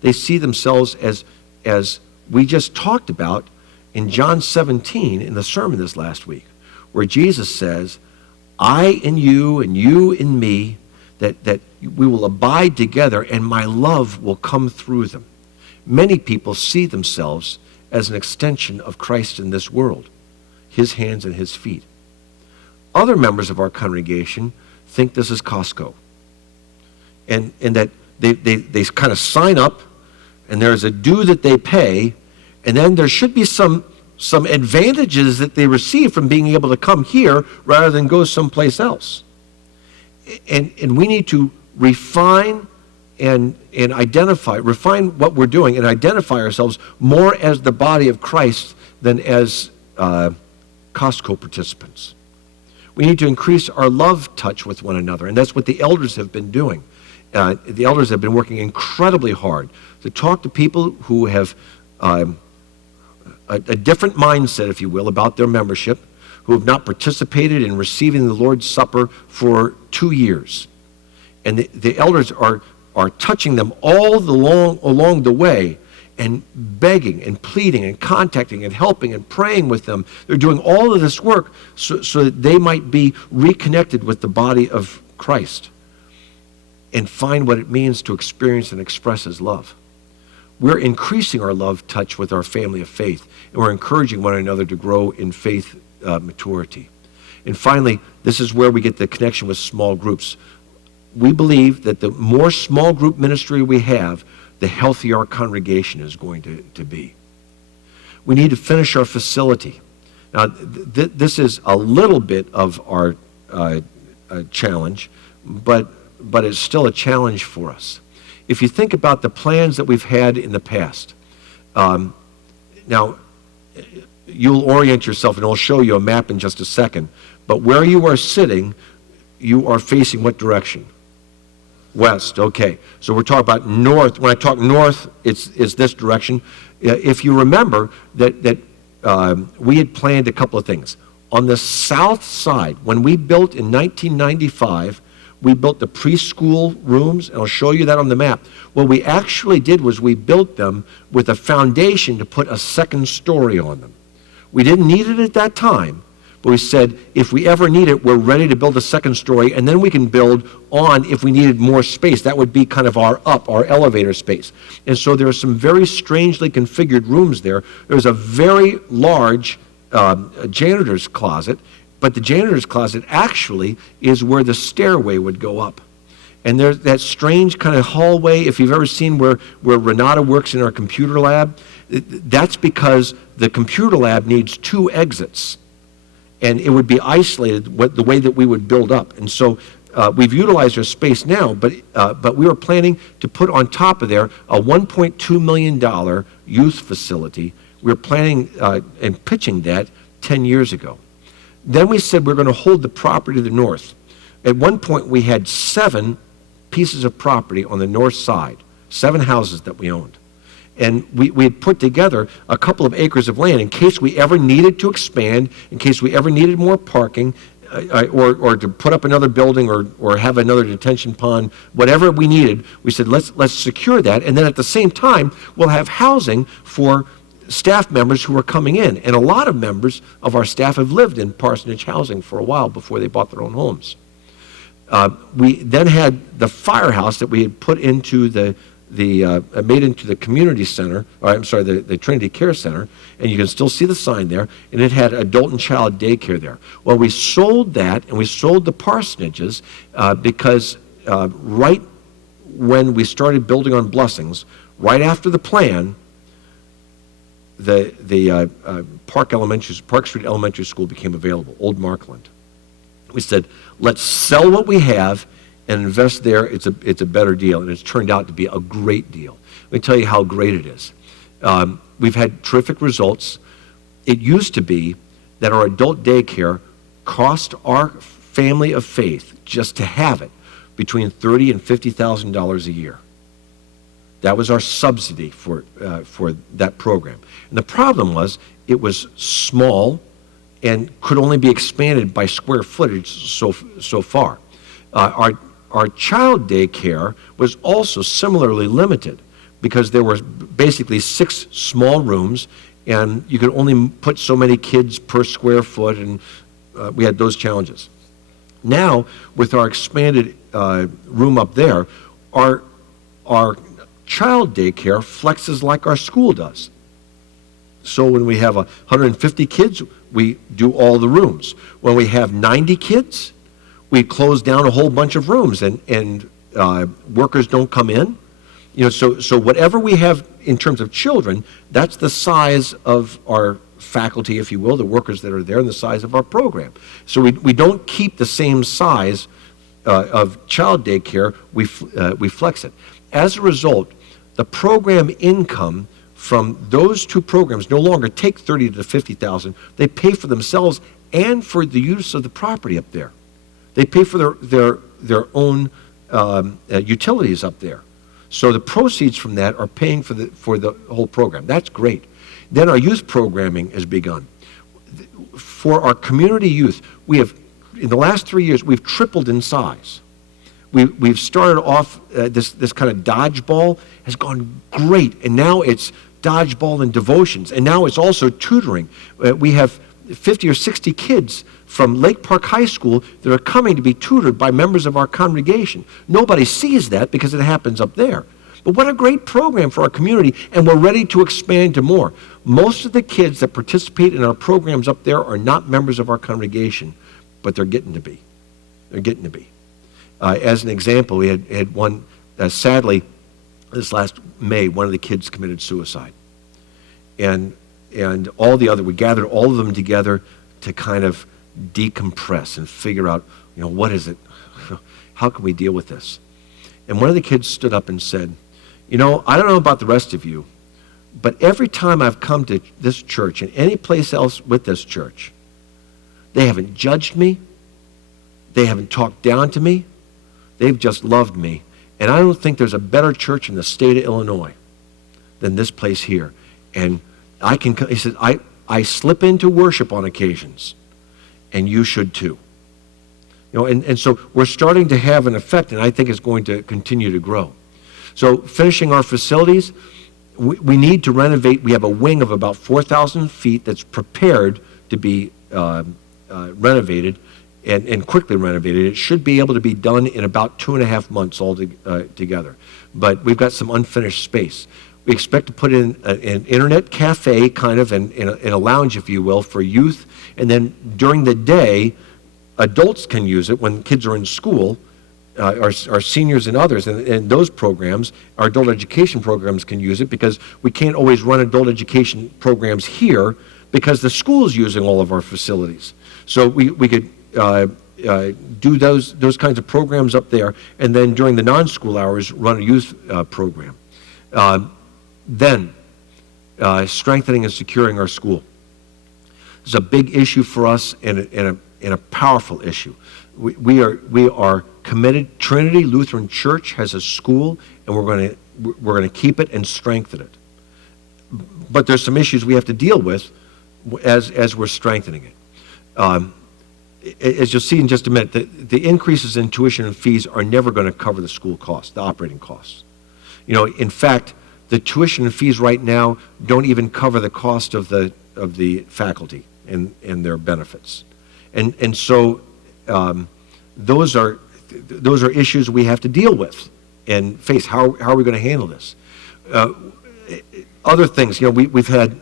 They see themselves as we just talked about in John 17 in the sermon this last week, where Jesus says, I in you and you in me, that we will abide together and my love will come through them. Many people see themselves as an extension of Christ in this world, his hands and his feet. Other members of our congregation think this is Costco, and that they kind of sign up, and there's a due that they pay, and then there should be some advantages that they receive from being able to come here rather than go someplace else. And we need to refine and refine what we're doing and identify ourselves more as the body of Christ than as Costco participants. We need to increase our love touch with one another, and that's what the elders have been doing. The elders have been working incredibly hard to talk to people who have a different mindset, if you will, about their membership, who have not participated in receiving the Lord's Supper for 2 years. And the elders are touching them all along the way and begging and pleading and contacting and helping and praying with them. They're doing all of this work so that they might be reconnected with the body of Christ and find what it means to experience and express his love. We're increasing our love touch with our family of faith, and we're encouraging one another to grow in faith maturity. And finally, this is where we get the connection with small groups. We believe that the more small group ministry we have, the healthier our congregation is going to be. We need to finish our facility. Now, this is a little bit of our challenge, but it's still a challenge for us. If you think about the plans that we've had in the past, now, you'll orient yourself, and I'll show you a map in just a second, but where you are sitting, you are facing what direction? West, okay. So we're talking about north. When I talk north, it's this direction. If you remember that we had planned a couple of things. On the south side, when we built in 1995, we built the preschool rooms, and I'll show you that on the map. What we actually did was we built them with a foundation to put a second story on them. We didn't need it at that time, but we said, if we ever need it, we're ready to build a second story, and then we can build on if we needed more space. That would be kind of our elevator space. And so there are some very strangely configured rooms there. There's a very large janitor's closet, but the janitor's closet actually is where the stairway would go up. And there's that strange kind of hallway, if you've ever seen where Renata works in our computer lab, that's because the computer lab needs 2 exits. And it would be isolated the way that we would build up. And so we've utilized our space now, but we were planning to put on top of there a $1.2 million youth facility. We were planning and pitching that 10 years ago. Then we said we're going to hold the property to the north. At one point, we had 7 pieces of property on the north side, 7 houses that we owned. And we had put together a couple of acres of land in case we ever needed to expand, in case we ever needed more parking, or to put up another building or have another detention pond, whatever we needed. We said, let's secure that. And then at the same time, we'll have housing for staff members who are coming in. And a lot of members of our staff have lived in parsonage housing for a while before they bought their own homes. We then had the firehouse that we had put into made into the community center, the Trinity Care Center, and you can still see the sign there, and it had adult and child daycare there. Well, we sold that, and we sold the parsonages because right when we started building on Blessings, right after the plan, Park Street Elementary School became available, Old Markland. We said, let's sell what we have and invest there. It's a better deal, and it's turned out to be a great deal. Let me tell you how great it is. We've had terrific results. It used to be that our adult daycare cost our family of faith, just to have it, between $30,000 and $50,000 a year. That was our subsidy for that program. And the problem was it was small and could only be expanded by square footage so far. Our child daycare was also similarly limited because there were basically 6 small rooms, and you could only put so many kids per square foot, and we had those challenges. Now, with our expanded room up there, our child daycare flexes like our school does. So when we have 150 kids, we do all the rooms. When we have 90 kids, we close down a whole bunch of rooms, and workers don't come in. So whatever we have in terms of children, that's the size of our faculty, if you will, the workers that are there, and the size of our program. So we don't keep the same size of child daycare, we flex it. As a result, the program income from those 2 programs no longer take $30,000 to $50,000. They pay for themselves and for the use of the property up there. They pay for their own utilities up there. So the proceeds from that are paying for the whole program. That's great. Then our youth programming has begun. For our community youth, we have, in the last 3 years, we've tripled in size. We've started off, this kind of dodgeball has gone great, and now it's dodgeball and devotions, and now it's also tutoring. We have 50 or 60 kids from Lake Park High School that are coming to be tutored by members of our congregation. Nobody sees that because it happens up there. But what a great program for our community, and we're ready to expand to more. Most of the kids that participate in our programs up there are not members of our congregation, but they're getting to be. They're getting to be. As an example, we had one, sadly, this last May, one of the kids committed suicide. And we gathered all of them together to kind of decompress and figure out, what is it? How can we deal with this? And one of the kids stood up and said, I don't know about the rest of you, but every time I've come to this church and any place else with this church, they haven't judged me. They haven't talked down to me. They've just loved me. And I don't think there's a better church in the state of Illinois than this place here. And he said, I slip into worship on occasions, and you should too. And so we're starting to have an effect, and I think it's going to continue to grow. So finishing our facilities, we need to renovate. We have a wing of about 4,000 feet that's prepared to be renovated and quickly renovated. It should be able to be done in about 2.5 months together. But we've got some unfinished space. We expect to put in an internet cafe, kind of, in a lounge, if you will, for youth. And then during the day, adults can use it when kids are in school, our seniors and others. And those programs, our adult education programs, can use it because we can't always run adult education programs here because the school is using all of our facilities. So we could do those kinds of programs up there, and then during the non-school hours, run a youth program. Then, strengthening and securing our school. It's a big issue for us and a powerful issue. We are committed. Trinity Lutheran Church has a school, and we're going to keep it and strengthen it. But there's some issues we have to deal with as we're strengthening it. As you'll see in just a minute, the increases in tuition and fees are never going to cover the school costs, the operating costs. In fact, the tuition and fees right now don't even cover the cost of the faculty and their benefits, and so those are issues we have to deal with and face. How are we going to handle this? Other things, we've had.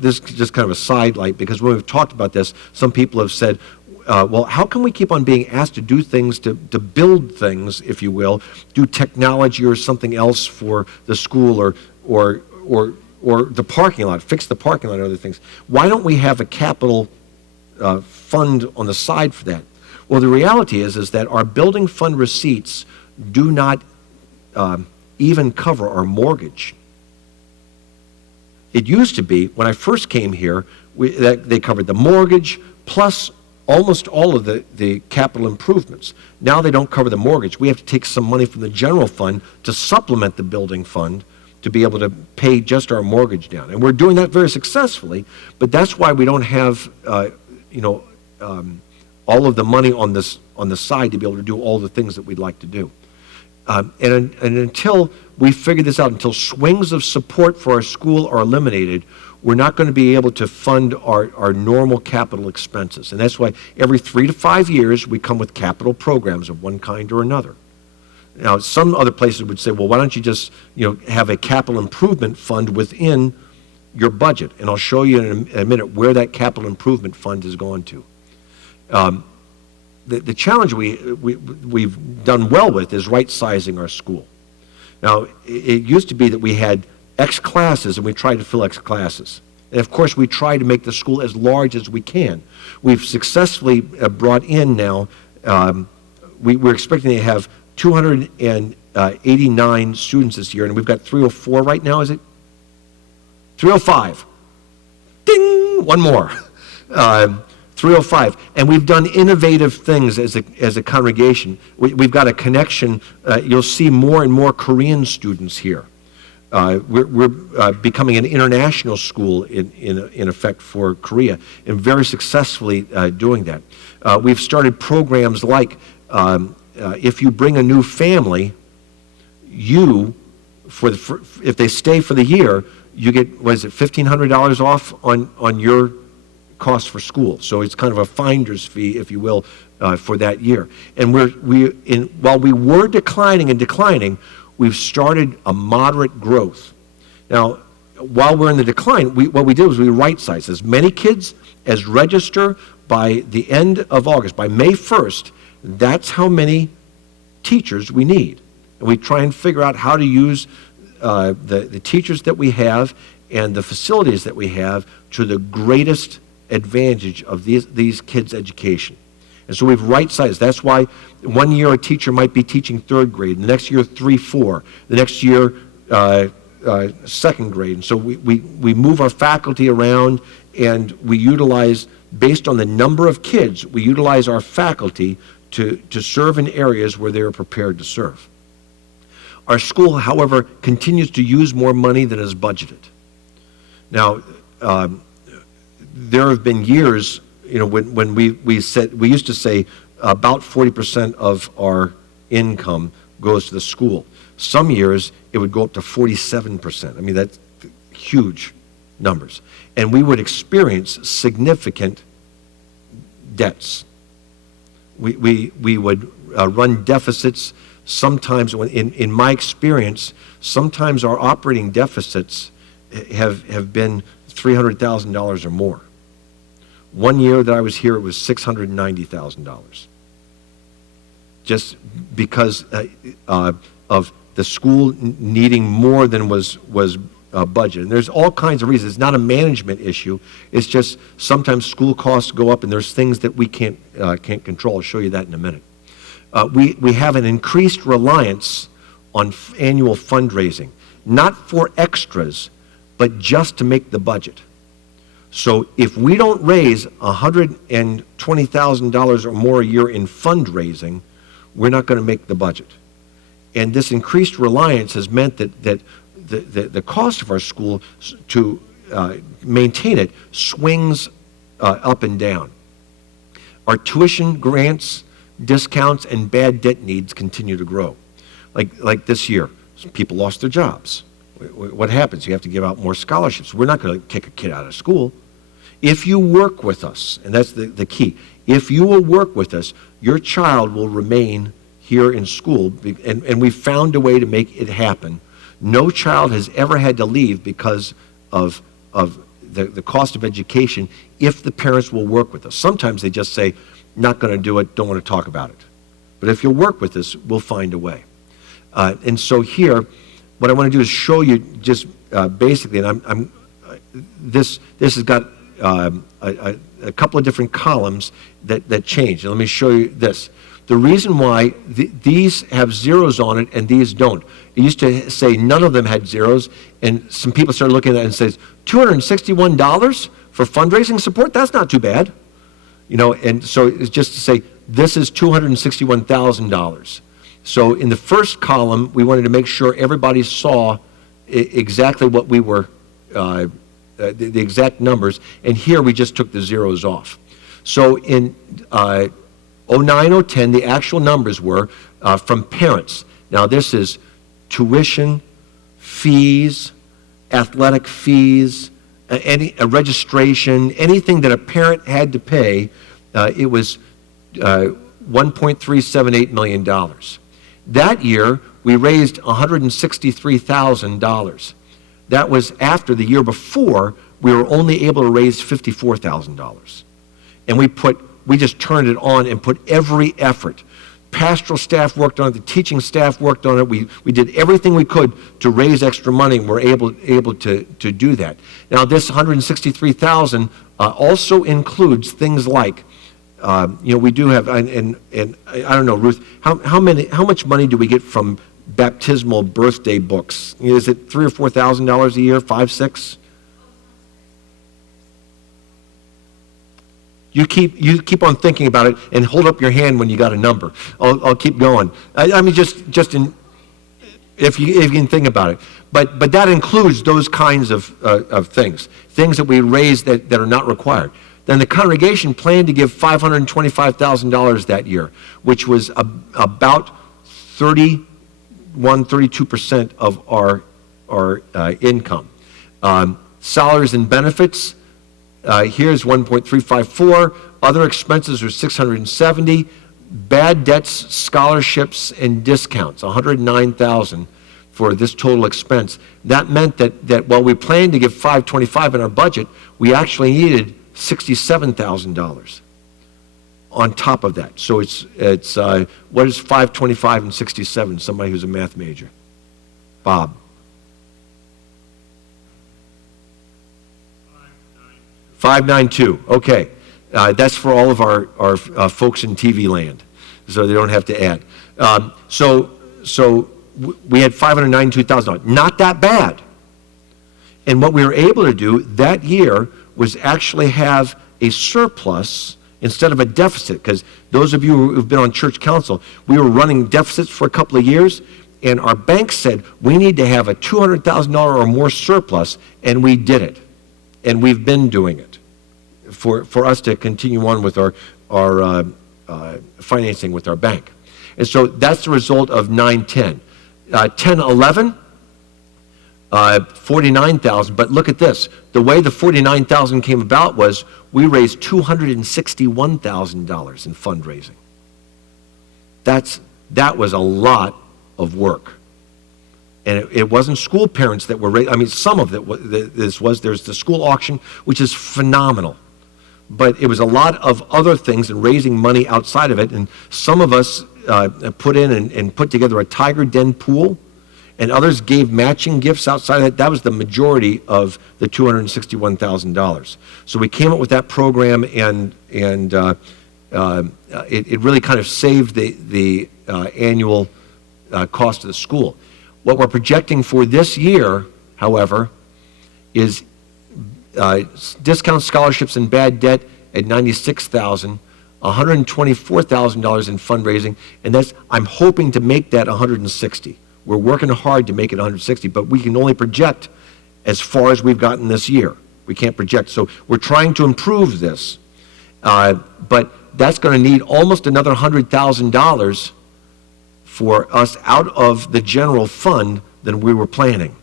This is just kind of a sidelight, because when we've talked about this, some people have said, well, how can we keep on being asked to do things, to build things, if you will, do technology or something else for the school or or the parking lot, fix the parking lot and other things. Why don't we have a capital fund on the side for that? Well, the reality is that our building fund receipts do not even cover our mortgage. It used to be, when I first came here, they covered the mortgage plus almost all of the capital improvements. Now they don't cover the mortgage. We have to take some money from the general fund to supplement the building fund to be able to pay just our mortgage down. And we're doing that very successfully, but that's why we don't have, all of the money on the side to be able to do all the things that we'd like to do. And until we figure this out, until swings of support for our school are eliminated, we're not going to be able to fund our normal capital expenses. And that's why every 3 to 5 years we come with capital programs of one kind or another. Now, some other places would say, well, why don't you just have a capital improvement fund within your budget? And I'll show you in a minute where that capital improvement fund is going to. The challenge we've done well with is right-sizing our school. Now, it used to be that we had X classes and we tried to fill X classes. And of course, we try to make the school as large as we can. We've successfully brought in now, we're expecting to have 289 students this year, and we've got 304 right now, is it? 305. Ding! One more. 305. And we've done innovative things as a congregation. We've got a connection. You'll see more and more Korean students here. We're becoming an international school in effect for Korea, and very successfully doing that. We've started programs like if you bring a new family, if they stay for the year, you get, $1,500 off on your cost for school. So it's kind of a finder's fee, if you will, for that year. And while we were declining, we've started a moderate growth. Now, while we're in the decline, what we did was we right-sized as many kids as register by the end of August. By May 1st, that's how many teachers we need. And we try and figure out how to use the teachers that we have and the facilities that we have to the greatest advantage of these kids' education. And so we've right-sized. That's why one year a teacher might be teaching third grade, the next year 3-4, the next year second grade. And so we move our faculty around, and we utilize, based on the number of kids, we utilize our faculty to serve in areas where they are prepared to serve. Our school, however, continues to use more money than is budgeted. Now, there have been years, when we used to say about 40% of our income goes to the school. Some years it would go up to 47%. I mean, that's huge numbers. And we would experience significant debts. We would run deficits. Sometimes, in my experience, sometimes our operating deficits have been $300,000 or more. One year that I was here, it was $690,000. Just because of the school needing more than was budgeted. And there's all kinds of reasons. It's not a management issue. It's just sometimes school costs go up, and there's things that we can't control. I'll show you that in a minute. We have an increased reliance on annual fundraising, not for extras, but just to make the budget. So if we don't raise $120,000 or more a year in fundraising, we're not going to make the budget. And this increased reliance has meant that the cost of our school to maintain it swings up and down. Our tuition grants, discounts, and bad debt needs continue to grow. Like this year, people lost their jobs. What happens? You have to give out more scholarships. We're not going to kick a kid out of school. If you work with us, and that's the key, if you will work with us, your child will remain here in school, and we've found a way to make it happen. No child has ever had to leave because of the cost of education if the parents will work with us. Sometimes they just say, not going to do it, don't want to talk about it. But if you'll work with us, we'll find a way. And so here, what I want to do is show you just basically, and this has got a couple of different columns that change. And let me show you this. The reason why these have zeros on it and these don't. It used to say none of them had zeros, and some people started looking at it and says, $261 for fundraising support? That's not too bad. And so it's just to say, this is $261,000. So in the first column, we wanted to make sure everybody saw exactly what we were, the exact numbers, and here we just took the zeros off. So in 09, 010, the actual numbers were from parents. Now this is tuition, fees, athletic fees, a registration, anything that a parent had to pay. It was $1.378 million. That year, we raised $163,000. That was after the year before, we were only able to raise $54,000. And we just turned it on and put every effort. Pastoral staff worked on it, the teaching staff worked on it. We did everything we could to raise extra money, and we're able to do that. Now, this $163,000 also includes things like, we do have, and I don't know, Ruth, how much money do we get from baptismal birthday books? Is it $3,000 or $4,000 a year, 5, 6? You keep on thinking about it and hold up your hand when you got a number. I'll keep going. I mean, just if you can think about it. But that includes those kinds of things that we raise that are not required. Then the congregation planned to give $525,000 that year, which was about 32% of our income. Salaries and benefits. Here's 1.354. Other expenses are 670. Bad debts, scholarships, and discounts, 109,000 for this total expense. That meant that while we planned to give 525 in our budget, we actually needed $67,000 on top of that. So it's what is 525 and 67? Somebody who's a math major. Bob. 592. Okay. That's for all of our folks in TV land, so they don't have to add. So we had $592,000. Not that bad. And what we were able to do that year was actually have a surplus instead of a deficit, because those of you who've been on church council, we were running deficits for a couple of years, and our bank said we need to have a $200,000 or more surplus, and we did it. And we've been doing it for us to continue on with our financing with our bank. And so that's the result of 9-10. 10-11, 49,000. But look at this. The way the 49,000 came about was we raised $261,000 in fundraising. That was a lot of work. And it wasn't school parents that were raising. I mean, some of there's the school auction, which is phenomenal. But it was a lot of other things and raising money outside of it. And some of us put in and put together a Tiger Den pool, and others gave matching gifts outside of that. That was the majority of the $261,000. So we came up with that program, and it really kind of saved the annual cost of the school. What we're projecting for this year, however, is discount scholarships and bad debt at $96,000, $124,000 in fundraising, and I'm hoping to make that $160,000. We're working hard to make it $160,000, but we can only project as far as we've gotten this year. We can't project, so we're trying to improve this, but that's going to need almost another $100,000 for us out of the general fund than we were planning.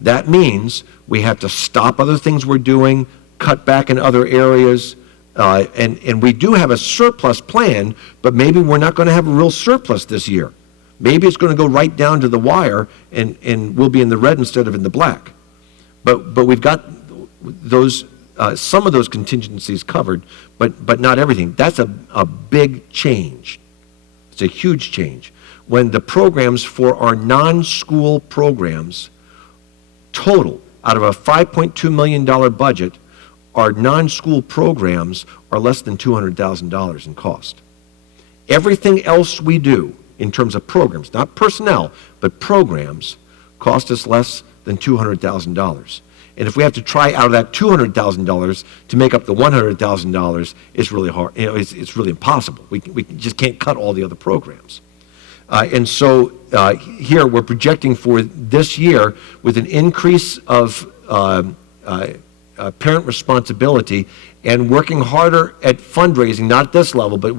That means we have to stop other things we're doing, cut back in other areas, and we do have a surplus plan, but maybe we're not going to have a real surplus this year. Maybe it's going to go right down to the wire, and we'll be in the red instead of in the black. But we've got those some of those contingencies covered, but not everything. That's a big change. It's a huge change. When the programs for our non-school programs total, out of a $5.2 million budget, our non-school programs are less than $200,000 in cost. Everything else we do in terms of programs, not personnel, but programs, cost us less than $200,000. And if we have to try out of that $200,000 to make up the $100,000, it's really hard. It's really impossible. We just can't cut all the other programs. And so here we're projecting for this year with an increase of parent responsibility and working harder at fundraising, not at this level, but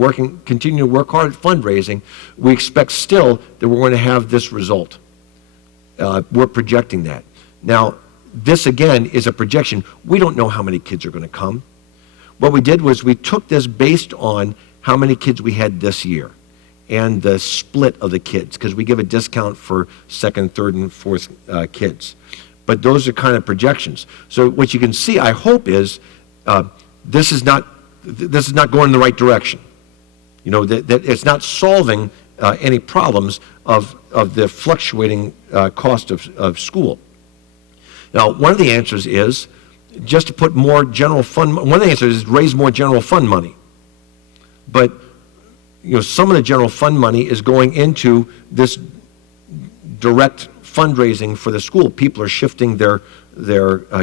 continue to work hard at fundraising, we expect still that we're going to have this result. We're projecting that. Now, this again is a projection. We don't know how many kids are going to come. What we did was we took this based on how many kids we had this year and the split of the kids, because we give a discount for second, third, and fourth kids. But those are kind of projections. So what you can see, I hope, is this is not going in the right direction. You know, that it's not solving any problems of the fluctuating cost of school. Now, one of the answers is just to put more general fund. One of the answers is raise more general fund money. But you know, some of the general fund money is going into this direct fundraising for the school. People are shifting their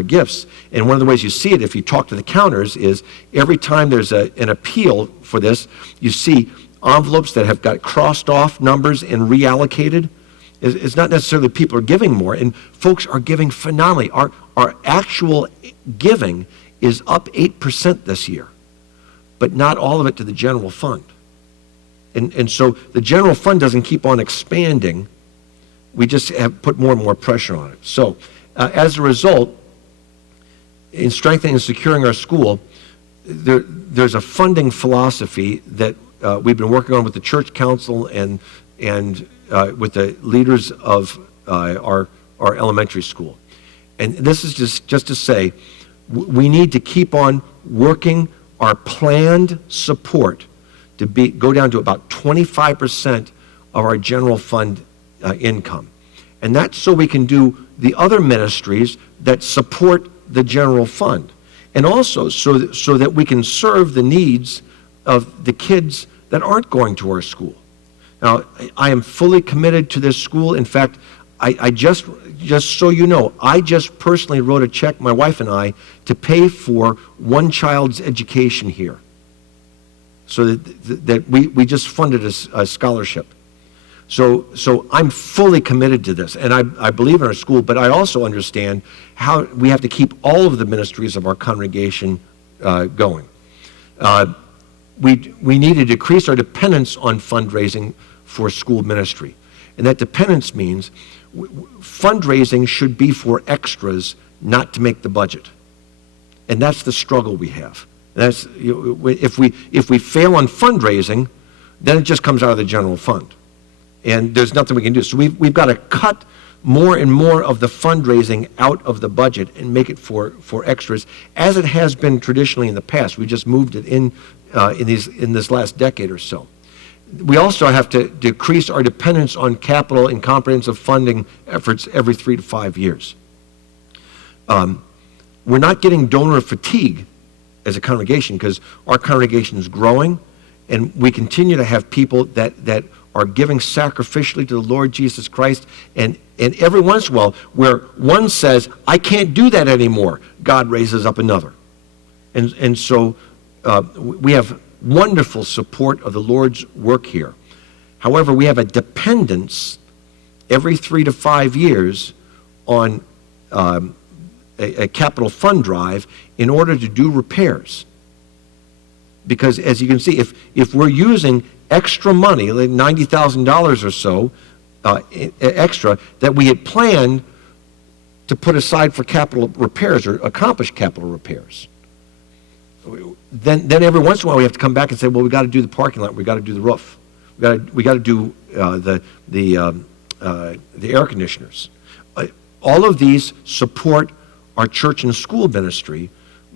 gifts. And one of the ways you see it, if you talk to the counters, is every time there's an appeal for this, you see envelopes that have got crossed off numbers and reallocated. It's not necessarily people are giving more, and folks are giving phenomenally. Our actual giving is up 8% this year, but not all of it to the general fund. And so the general fund doesn't keep on expanding. We just have put more and more pressure on it. So as a result, in strengthening and securing our school, there's a funding philosophy that we've been working on with the church council and with the leaders of our elementary school. And this is just to say, we need to keep on working our planned support to go down to about 25% of our general fund income. And that's so we can do the other ministries that support the general fund. And also so that we can serve the needs of the kids that aren't going to our school. Now, I am fully committed to this school. In fact, I just so you know, I just personally wrote a check, my wife and I, to pay for one child's education here. So that we just funded a scholarship. So I'm fully committed to this, and I believe in our school, but I also understand how we have to keep all of the ministries of our congregation going. We need to decrease our dependence on fundraising for school ministry. And that dependence means fundraising should be for extras, not to make the budget. And that's the struggle we have. That's, if we fail on fundraising, then it just comes out of the general fund. And there's nothing we can do. So we've got to cut more and more of the fundraising out of the budget and make it for extras, as it has been traditionally in the past. We just moved it in this last decade or so. We also have to decrease our dependence on capital and comprehensive funding efforts every 3 to 5 years. We're not getting donor fatigue as a congregation because our congregation is growing, and we continue to have people that are giving sacrificially to the Lord Jesus Christ, and every once in a while, where one says, I can't do that anymore, God raises up another. And so we have wonderful support of the Lord's work here. However, we have a dependence every 3 to 5 years on a capital fund drive in order to do repairs. Because as you can see, if we're using extra money, like $90,000 or so extra, that we had planned to put aside for capital repairs or accomplish capital repairs, then every once in a while we have to come back and say, well, we got to do the parking lot, we got to do the roof, we got to do the air conditioners. All of these support our church and school ministry,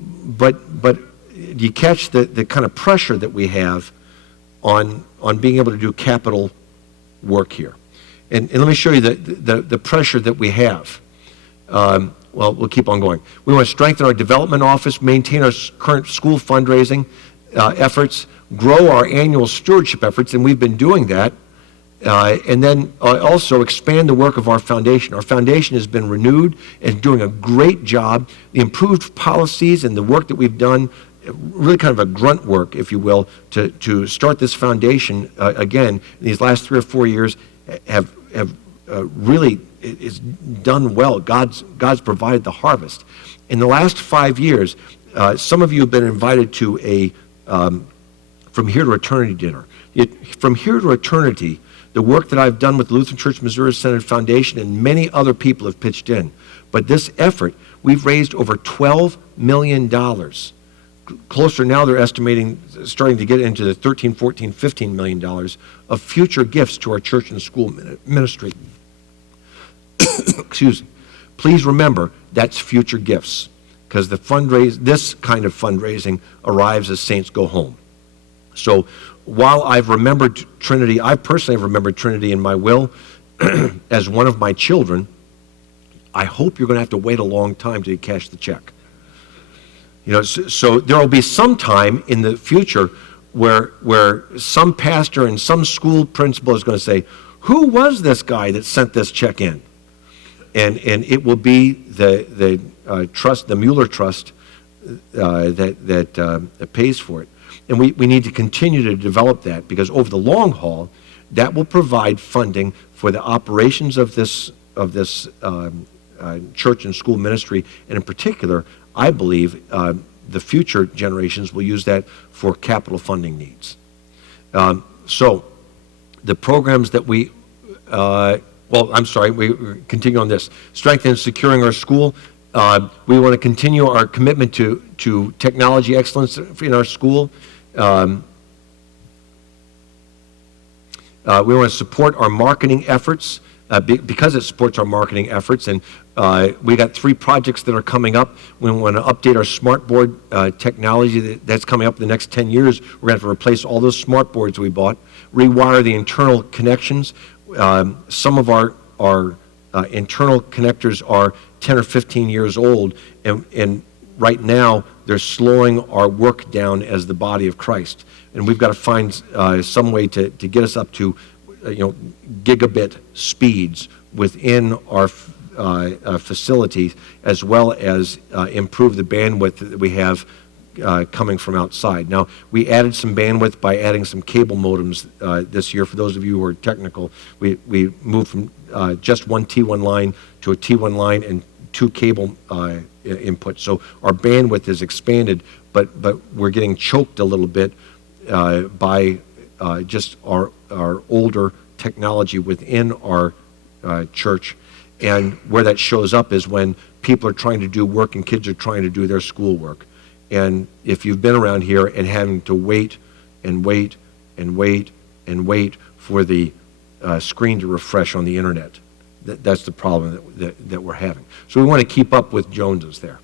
but you catch the kind of pressure that we have on being able to do capital work here. And let me show you the pressure that we have. Well, we'll keep on going. We want to strengthen our development office, maintain our current school fundraising efforts, grow our annual stewardship efforts, and we've been doing that. And then also expand the work of our foundation. Our foundation has been renewed and doing a great job. The improved policies and the work that we've done, really kind of a grunt work, if you will, to start this foundation again in these last 3 or 4 years have really, it's done well. God's provided the harvest. In the last 5 years, some of you have been invited to a From Here to Eternity dinner. From Here to Eternity, the work that I've done with the Lutheran Church Missouri Synod Foundation and many other people have pitched in. But this effort, we've raised over $12 million. Closer now, they're estimating, starting to get into the $13, $14, $15 million of future gifts to our church and school ministry. Excuse me. Please remember, that's future gifts, because this kind of fundraising arrives as saints go home. So while I've remembered Trinity, I personally have remembered Trinity in my will as one of my children, I hope you're going to have to wait a long time to cash the check. You know, so there will be some time in the future where some pastor and some school principal is going to say, who was this guy that sent this check in? And it will be the trust, the Mueller Trust that pays for it. And we need to continue to develop that, because over the long haul, that will provide funding for the operations of this church and school ministry. And in particular, I believe the future generations will use that for capital funding needs. So the programs that we continue on this. Strengthening and securing our school. We want to continue our commitment to technology excellence in our school. We want to support our marketing efforts because it supports our marketing efforts. And we got 3 projects that are coming up. We want to update our smart board technology that's coming up in the next 10 years. We're going to have to replace all those smart boards we bought, rewire the internal connections. Some of our internal connectors are 10 or 15 years old, and right now they're slowing our work down as the body of Christ. And we've got to find some way to get us up to gigabit speeds within our facilities, as well as improve the bandwidth that we have coming from outside. Now, we added some bandwidth by adding some cable modems this year. For those of you who are technical, we moved from just one T1 line to a T1 line and 2 cable inputs. So our bandwidth has expanded, but we're getting choked a little bit by just our older technology within our church. And where that shows up is when people are trying to do work and kids are trying to do their schoolwork. And if you've been around here and having to wait and wait and wait and wait for the screen to refresh on the internet, that's the problem that we're having. So we want to keep up with Joneses there.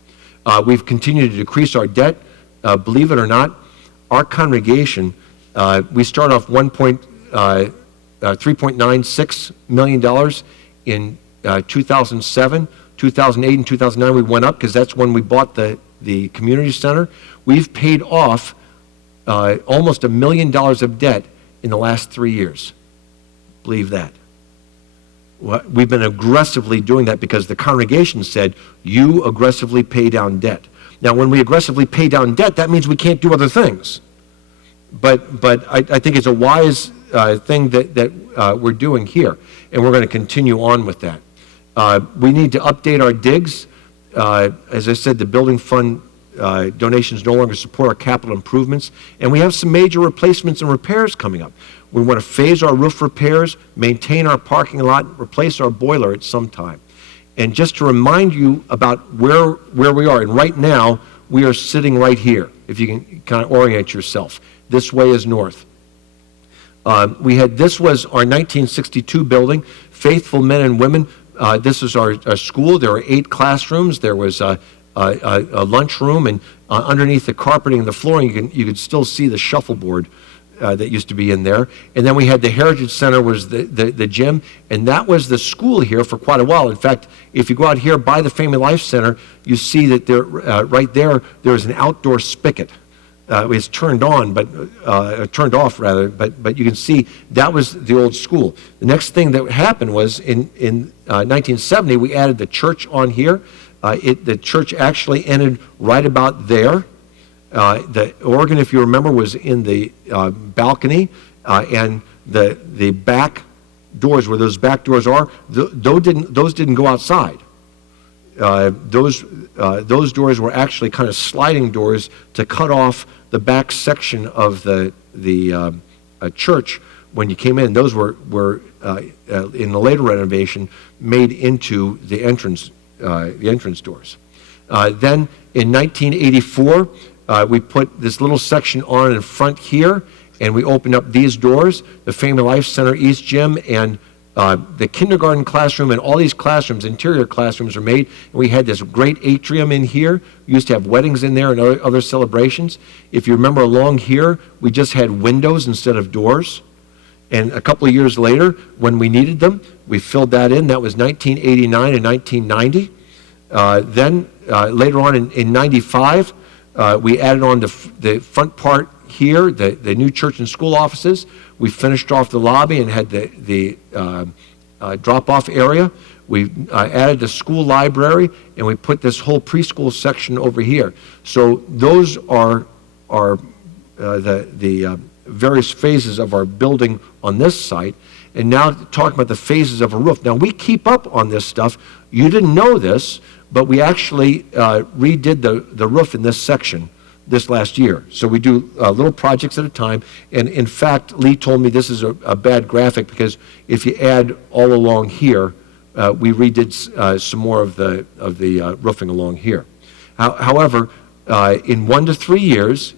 We've continued to decrease our debt. Believe it or not, our congregation, we start off $3.96 million in 2007. 2008 and 2009 we went up because that's when we bought the community center. We've paid off almost $1 million of debt in the last 3 years. Believe that. We've been aggressively doing that because the congregation said, you aggressively pay down debt. Now, when we aggressively pay down debt, that means we can't do other things. But I think it's a wise thing that we're doing here, and we're going to continue on with that. We need to update our digs. As I said, the building fund donations no longer support our capital improvements, and we have some major replacements and repairs coming up. We want to phase our roof repairs, maintain our parking lot, replace our boiler at some time. And just to remind you about where we are, and right now we are sitting right here, if you can kind of orient yourself. This way is north. This was our 1962 building, Faithful Men and Women. This is our school. There were 8 classrooms. There was a lunchroom, and underneath the carpeting and the flooring, you could still see the shuffleboard that used to be in there. And then we had the Heritage Center was the gym, and that was the school here for quite a while. In fact, if you go out here by the Family Life Center, you see that there, right there's an outdoor spigot. It's turned on, but turned off rather. But you can see that was the old school. The next thing that happened was in 1970 we added the church on here. The church actually ended right about there. The organ, if you remember, was in the balcony, and the back doors, where those back doors are, those didn't go outside. Those doors were actually kind of sliding doors to cut off the back section of the church when you came in. Those were in the later renovation made into the entrance doors. Then in 1984, we put this little section on in front here, and we opened up these doors, the Family Life Center East Gym, and the kindergarten classroom, and all these classrooms, interior classrooms are made. And we had this great atrium in here. We used to have weddings in there and other celebrations. If you remember along here, we just had windows instead of doors. And a couple of years later, when we needed them, we filled that in. That was 1989 and 1990. Then later on in 95, we added on the front part here, the new church and school offices. We finished off the lobby and had the drop-off area. We added the school library, and we put this whole preschool section over here. So those are the various phases of our building on this site. And now talking about the phases of a roof. Now, we keep up on this stuff. You didn't know this, but we actually redid the roof in this section this last year. So we do little projects at a time. And in fact, Lee told me this is a bad graphic, because if you add all along here, we redid some more of the roofing along here. However, in 1 to 3 years,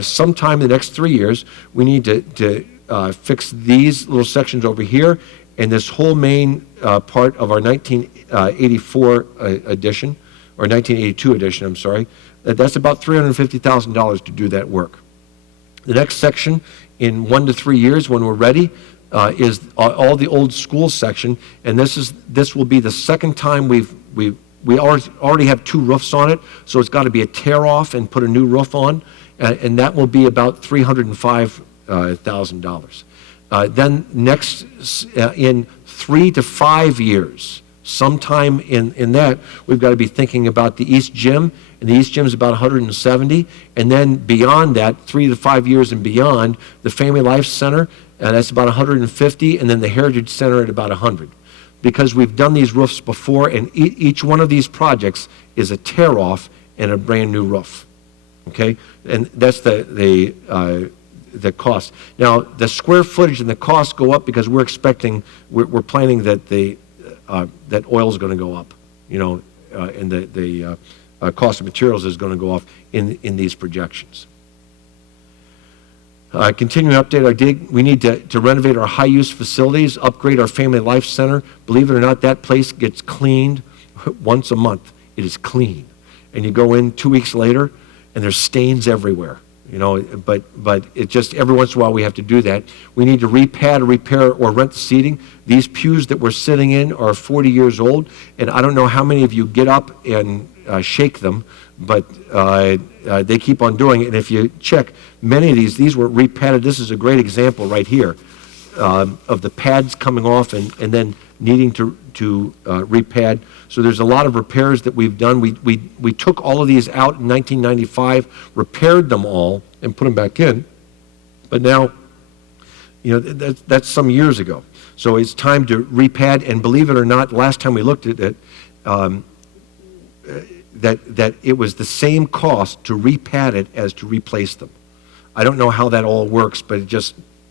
sometime in the next 3 years, we need to fix these little sections over here, and this whole main part of our 1984 edition, or 1982 edition, I'm sorry. That's about $350,000 to do that work. The next section, in 1 to 3 years, when we're ready, is all the old school section, and this will be the second time we already have 2 roofs on it, so it's got to be a tear off and put a new roof on, and that will be about $305,000. Then next, in 3 to 5 years, sometime in that, we've got to be thinking about the East Gym, and the East Gym is about 170, and then beyond that, 3 to 5 years and beyond, the Family Life Center, and that's about 150, and then the Heritage Center at about 100. Because we've done these roofs before, and each one of these projects is a tear-off and a brand-new roof, okay? And that's the cost. Now, the square footage and the cost go up because we're planning that that oil is going to go up, and the cost of materials is going to go up in these projections. Continuing to update our dig, we need to renovate our high-use facilities, upgrade our Family Life Center. Believe it or not, that place gets cleaned once a month. It is clean. And you go in 2 weeks later, and there's stains everywhere. But it just, every once in a while we have to do that. We need to repad, repair, or rent the seating. These pews that we're sitting in are 40 years old, and I don't know how many of you get up and shake them, but they keep on doing it. And if you check, many of these were repadded. This is a great example right here of the pads coming off and then needing to repad. So there's a lot of repairs that we've done. We took all of these out in 1995, repaired them all, and put them back in. But now, that's some years ago. So it's time to repad. And believe it or not, last time we looked at it, that it was the same cost to repad it as to replace them. I don't know how that all works, but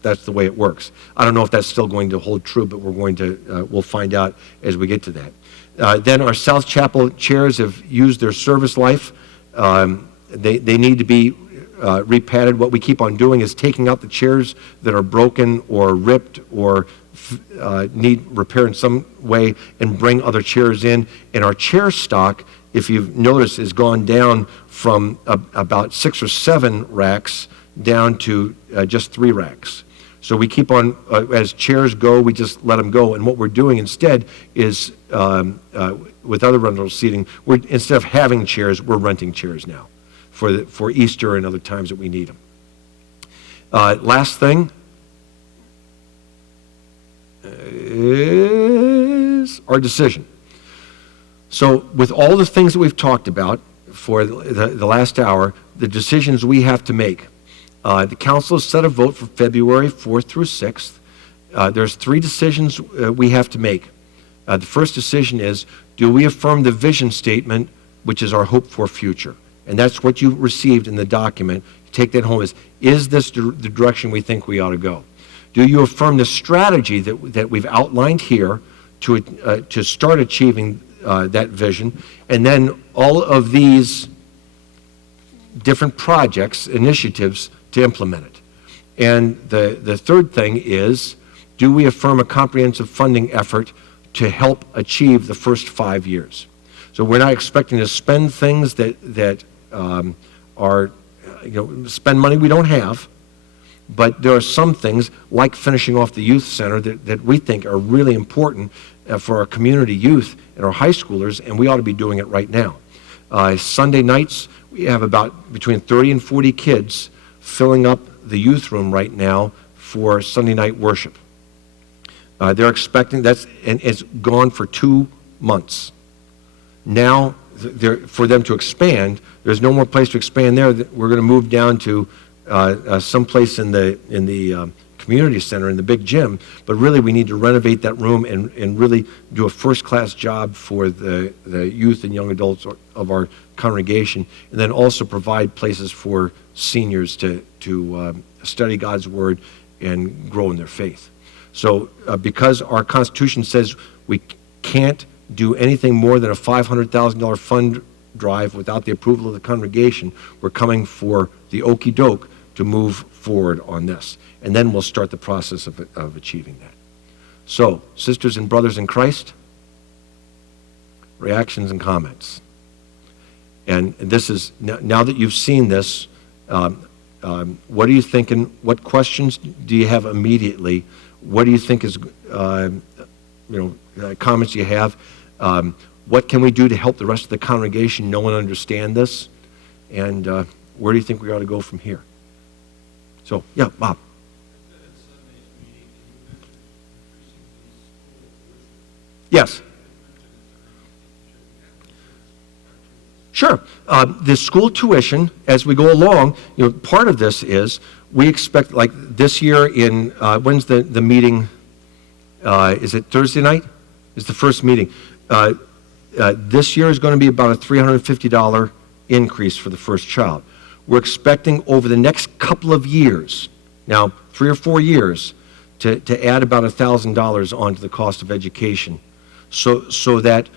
that's the way it works. I don't know if that's still going to hold true, but we'll find out as we get to that. Then our South Chapel chairs have used their service life. They need to be repadded. What we keep on doing is taking out the chairs that are broken or ripped or need repair in some way and bring other chairs in. And our chair stock, if you've noticed, has gone down from about 6 or 7 racks down to just 3 racks. So we keep on, as chairs go, we just let them go. And what we're doing instead is, with other rental seating, instead of having chairs, we're renting chairs now for Easter and other times that we need them. Last thing is our decision. So with all the things that we've talked about for the last hour, the decisions we have to make. The council has set a vote for February 4th through 6th. There's 3 decisions we have to make. The first decision is, do we affirm the vision statement, which is our hope for future? And that's what you received in the document. You take that home. Is this the direction we think we ought to go? Do you affirm the strategy that we've outlined here to start achieving that vision? And then all of these different projects, initiatives to implement it. And the third thing is, do we affirm a comprehensive funding effort to help achieve the first 5 years? So we're not expecting to spend things that are, spend money we don't have, but there are some things, like finishing off the youth center, that we think are really important for our community youth and our high schoolers, and we ought to be doing it right now. Sunday nights, we have about between 30 and 40 kids filling up the youth room right now for Sunday night worship. They're expecting and it's gone for 2 months. Now, for them to expand, there's no more place to expand there. We're going to move down to someplace in the community center in the big gym, but really we need to renovate that room and really do a first-class job for the youth and young adults of our congregation, and then also provide places for seniors to study God's Word and grow in their faith. So because our Constitution says we can't do anything more than a $500,000 fund drive without the approval of the congregation, we're coming for the okey doke to move forward on this. And then we'll start the process of achieving that. So, sisters and brothers in Christ, reactions and comments. And this is, now that you've seen this, what are you thinking? What questions do you have immediately? What do you think is, comments you have? What can we do to help the rest of the congregation know and understand this? And where do you think we ought to go from here? So, yeah, Bob. Yes. Sure. The school tuition, as we go along, part of this is we expect, like this year in, when's the meeting? Is it Thursday night? Is the first meeting. This year is going to be about a $350 increase for the first child. We're expecting over the next couple of years, now 3 or 4 years, to add about $1,000 onto the cost of education, so that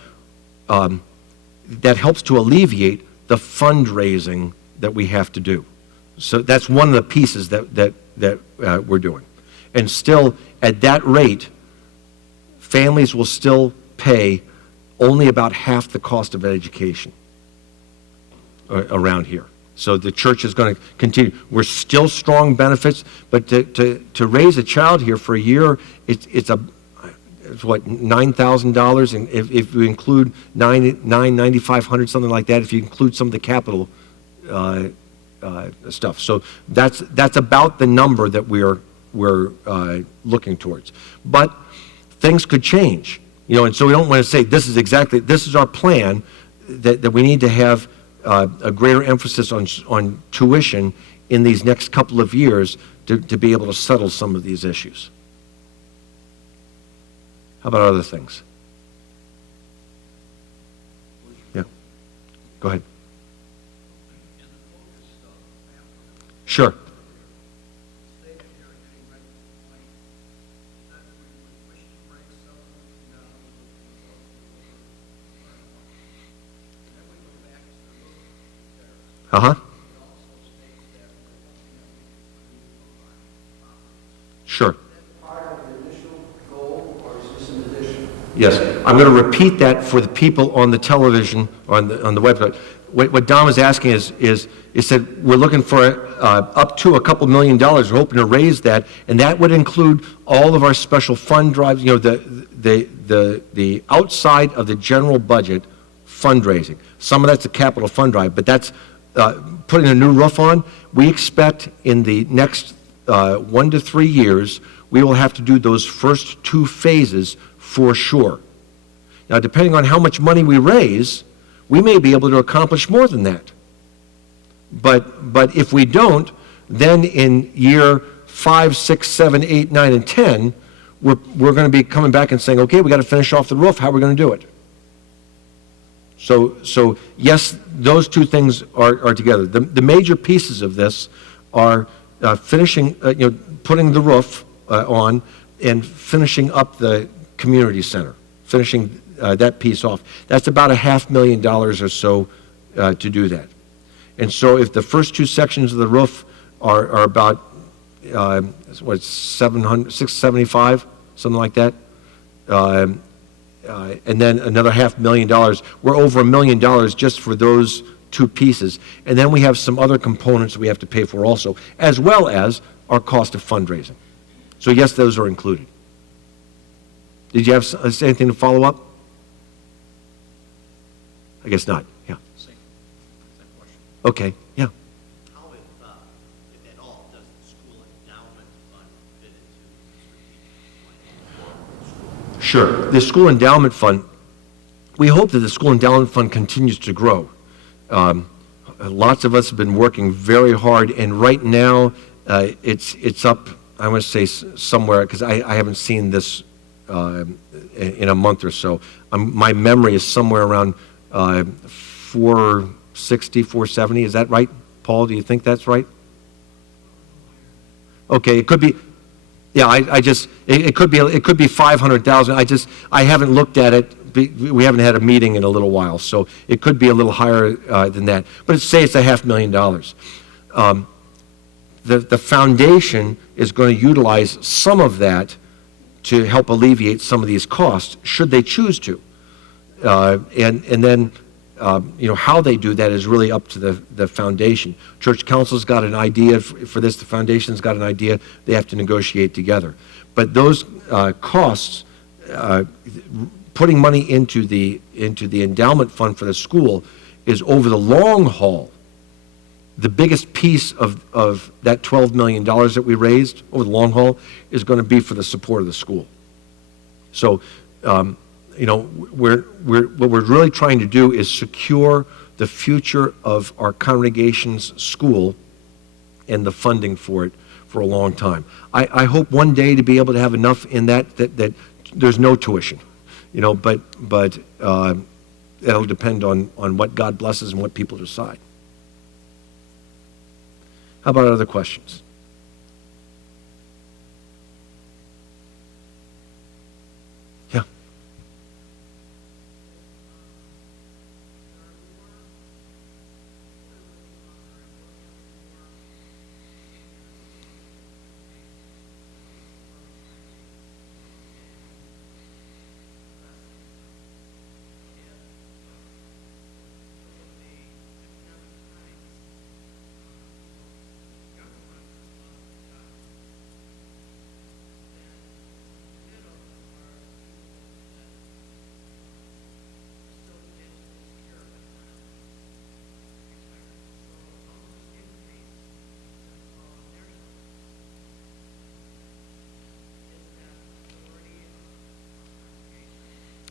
that helps to alleviate the fundraising that we have to do. So that's one of the pieces that we're doing. And still, at that rate, families will still pay only about half the cost of education around here. So the church is going to continue. We're still strong benefits, but to raise a child here for a year, it's what, $9,000, and if you include $9,500, something like that, if you include some of the capital stuff. So that's about the number that we're looking towards. But things could change, and so we don't want to say this is our plan, that we need to have a greater emphasis on tuition in these next couple of years to be able to settle some of these issues. How about other things? Yeah, go ahead. Sure. Uh-huh. Sure. Part of the initial goal, or is this an addition? Yes. I'm going to repeat that for the people on the television, on the website. What Don was asking is he said, we're looking for up to a couple $1 million. We're hoping to raise that, and that would include all of our special fund drives, the outside of the general budget fundraising. Some of that's a capital fund drive, but that's putting a new roof on. We expect in the next 1 to 3 years, we will have to do those first 2 phases for sure. Now, depending on how much money we raise, we may be able to accomplish more than that. But if we don't, then in year 5, 6, 7, 8, 9, and 10, we're going to be coming back and saying, okay, we got to finish off the roof. How are we going to do it? So yes, those 2 things are together. The major pieces of this are finishing, putting the roof on and finishing up the community center, finishing that piece off. That's about $500,000 or so to do that. And so if the first 2 sections of the roof are about, 675, something like that, and then another $500,000, we're over $1 million just for those 2 pieces. And then we have some other components we have to pay for also, as well as our cost of fundraising. So yes, those are included. Did you have anything to follow up? I guess not. Yeah. Same question. Okay. Yeah. How, if at all, does the school endowment fund fit into the Sure. The school endowment fund, we hope that the school endowment fund continues to grow. Lots of us have been working very hard, and right now it's up, I want to say somewhere, because I haven't seen this in a month or so. My memory is somewhere around 460, 470. Is that right, Paul? Do you think that's right? Okay, it could be. Yeah, it could be 500,000. I haven't looked at it. We haven't had a meeting in a little while, so it could be a little higher than that. But say it's $500,000. The foundation is going to utilize some of that to help alleviate some of these costs, should they choose to. And then, how they do that is really up to the foundation. Church council's got an idea for this. The foundation's got an idea. They have to negotiate together. But those costs, putting money into the endowment fund for the school, is over the long haul. The biggest piece of that $12 million that we raised over the long haul is going to be for the support of the school. So, what we're really trying to do is secure the future of our congregation's school and the funding for it for a long time. I hope one day to be able to have enough in that there's no tuition, but it'll depend on what God blesses and what people decide. How about other questions? Yeah.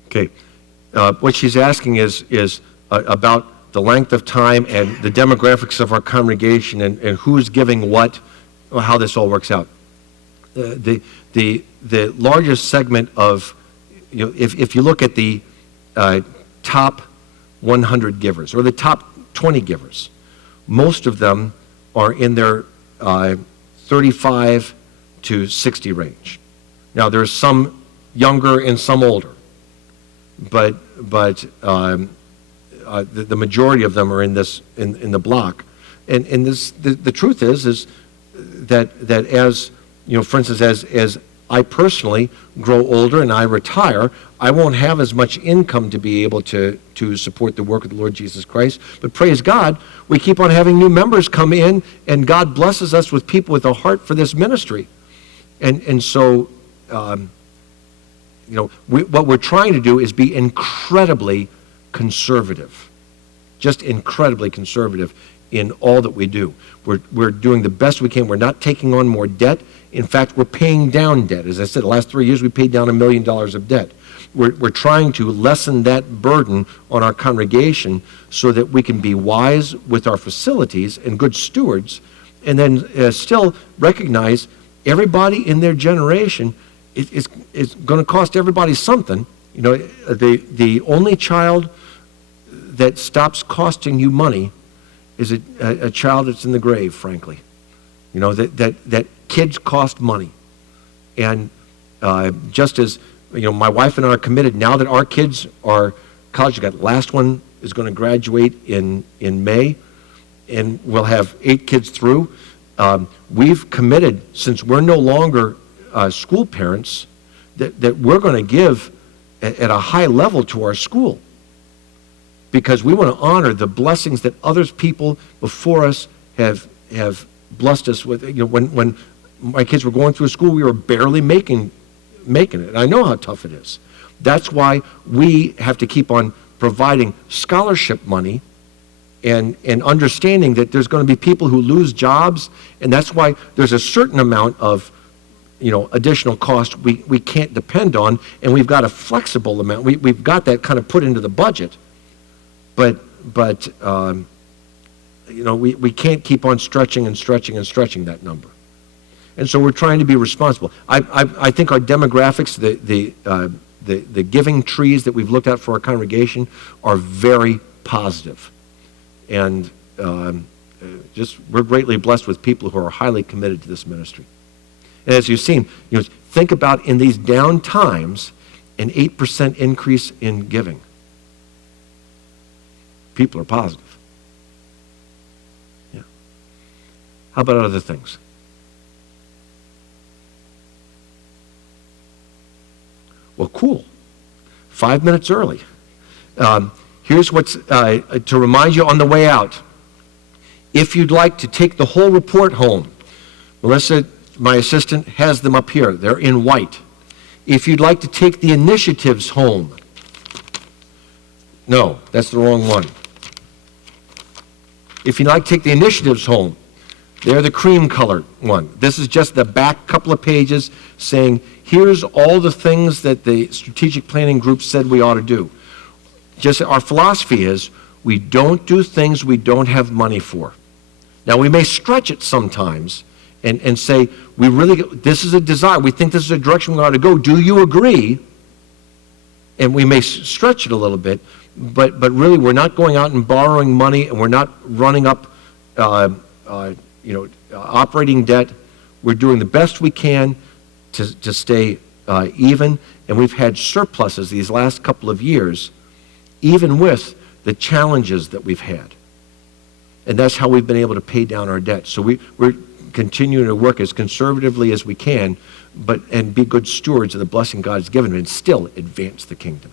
Okay. What she's asking is about the length of time and the demographics of our congregation and who's giving what, or how this all works out. The largest segment of, if you look at the top 100 givers or the top 20 givers, most of them are in their 35 to 60 range. Now, there's some younger and some older, but the majority of them are in this in the block, and this the truth is that as for instance, as I personally grow older and I retire, I won't have as much income to be able to support the work of the Lord Jesus Christ. But praise God, we keep on having new members come in, and God blesses us with people with a heart for this ministry. And so, what we're trying to do is be incredibly conservative, just incredibly conservative in all that we do. We're doing the best we can. We're not taking on more debt. In fact, we're paying down debt. As I said, the last 3 years we paid down $1 million of debt. We're trying to lessen that burden on our congregation so that we can be wise with our facilities and good stewards, and then still recognize everybody in their generation is going to cost everybody something. The only child that stops costing you money is a child that's in the grave, frankly. That kids cost money. And just as, my wife and I are committed, now that our kids are college, the last one is going to graduate in May, and we'll have 8 kids through. We've committed, since we're no longer school parents, that we're going to give at a high level to our school, because we want to honor the blessings that others people before us have blessed us with. When my kids were going through school, we were barely making it. And I know how tough it is. That's why we have to keep on providing scholarship money and understanding that there's going to be people who lose jobs, and that's why there's a certain amount of additional cost we can't depend on, and we've got a flexible amount. We've got that kind of put into the budget, but we can't keep on stretching that number. And so we're trying to be responsible. I think our demographics, the giving trees that we've looked at for our congregation are very positive. And we're greatly blessed with people who are highly committed to this ministry. And as you've seen, think about in these down times, an 8% increase in giving. People are positive. Yeah. How about other things? Well, cool. 5 minutes early. Here's what's to remind you on the way out. If you'd like to take the whole report home, Melissa, my assistant, has them up here. They're in white. If you'd like to take the initiatives home, no, that's the wrong one. If you'd like to take the initiatives home, they're the cream colored one. This is just the back couple of pages saying, here's all the things that the strategic planning group said we ought to do. Just our philosophy is, we don't do things we don't have money for. Now, we may stretch it sometimes and say, this is a desire, we think this is a direction we ought to go. Do you agree? And we may stretch it a little bit, but really we're not going out and borrowing money, and we're not running up operating debt. We're doing the best we can to stay even, and we've had surpluses these last couple of years, even with the challenges that we've had. And that's how we've been able to pay down our debt. So we're continuing to work as conservatively as we can, and be good stewards of the blessing God's given, and still advance the kingdom.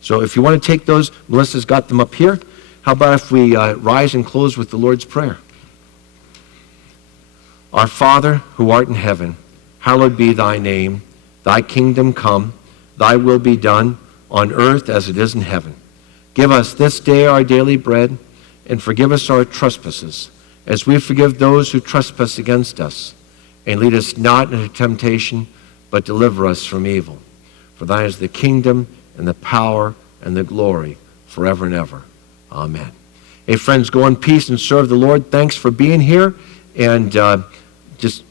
So if you want to take those, Melissa's got them up here. How about if we rise and close with the Lord's Prayer? Our Father, who art in heaven, hallowed be thy name. Thy kingdom come, thy will be done, on earth as it is in heaven. Give us this day our daily bread, and forgive us our trespasses, as we forgive those who trespass against us. And lead us not into temptation, but deliver us from evil. For thine is the kingdom, and the power, and the glory, forever and ever. Amen. Hey, friends, go in peace and serve the Lord. Thanks for being here. And just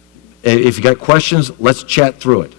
if you got questions, let's chat through it.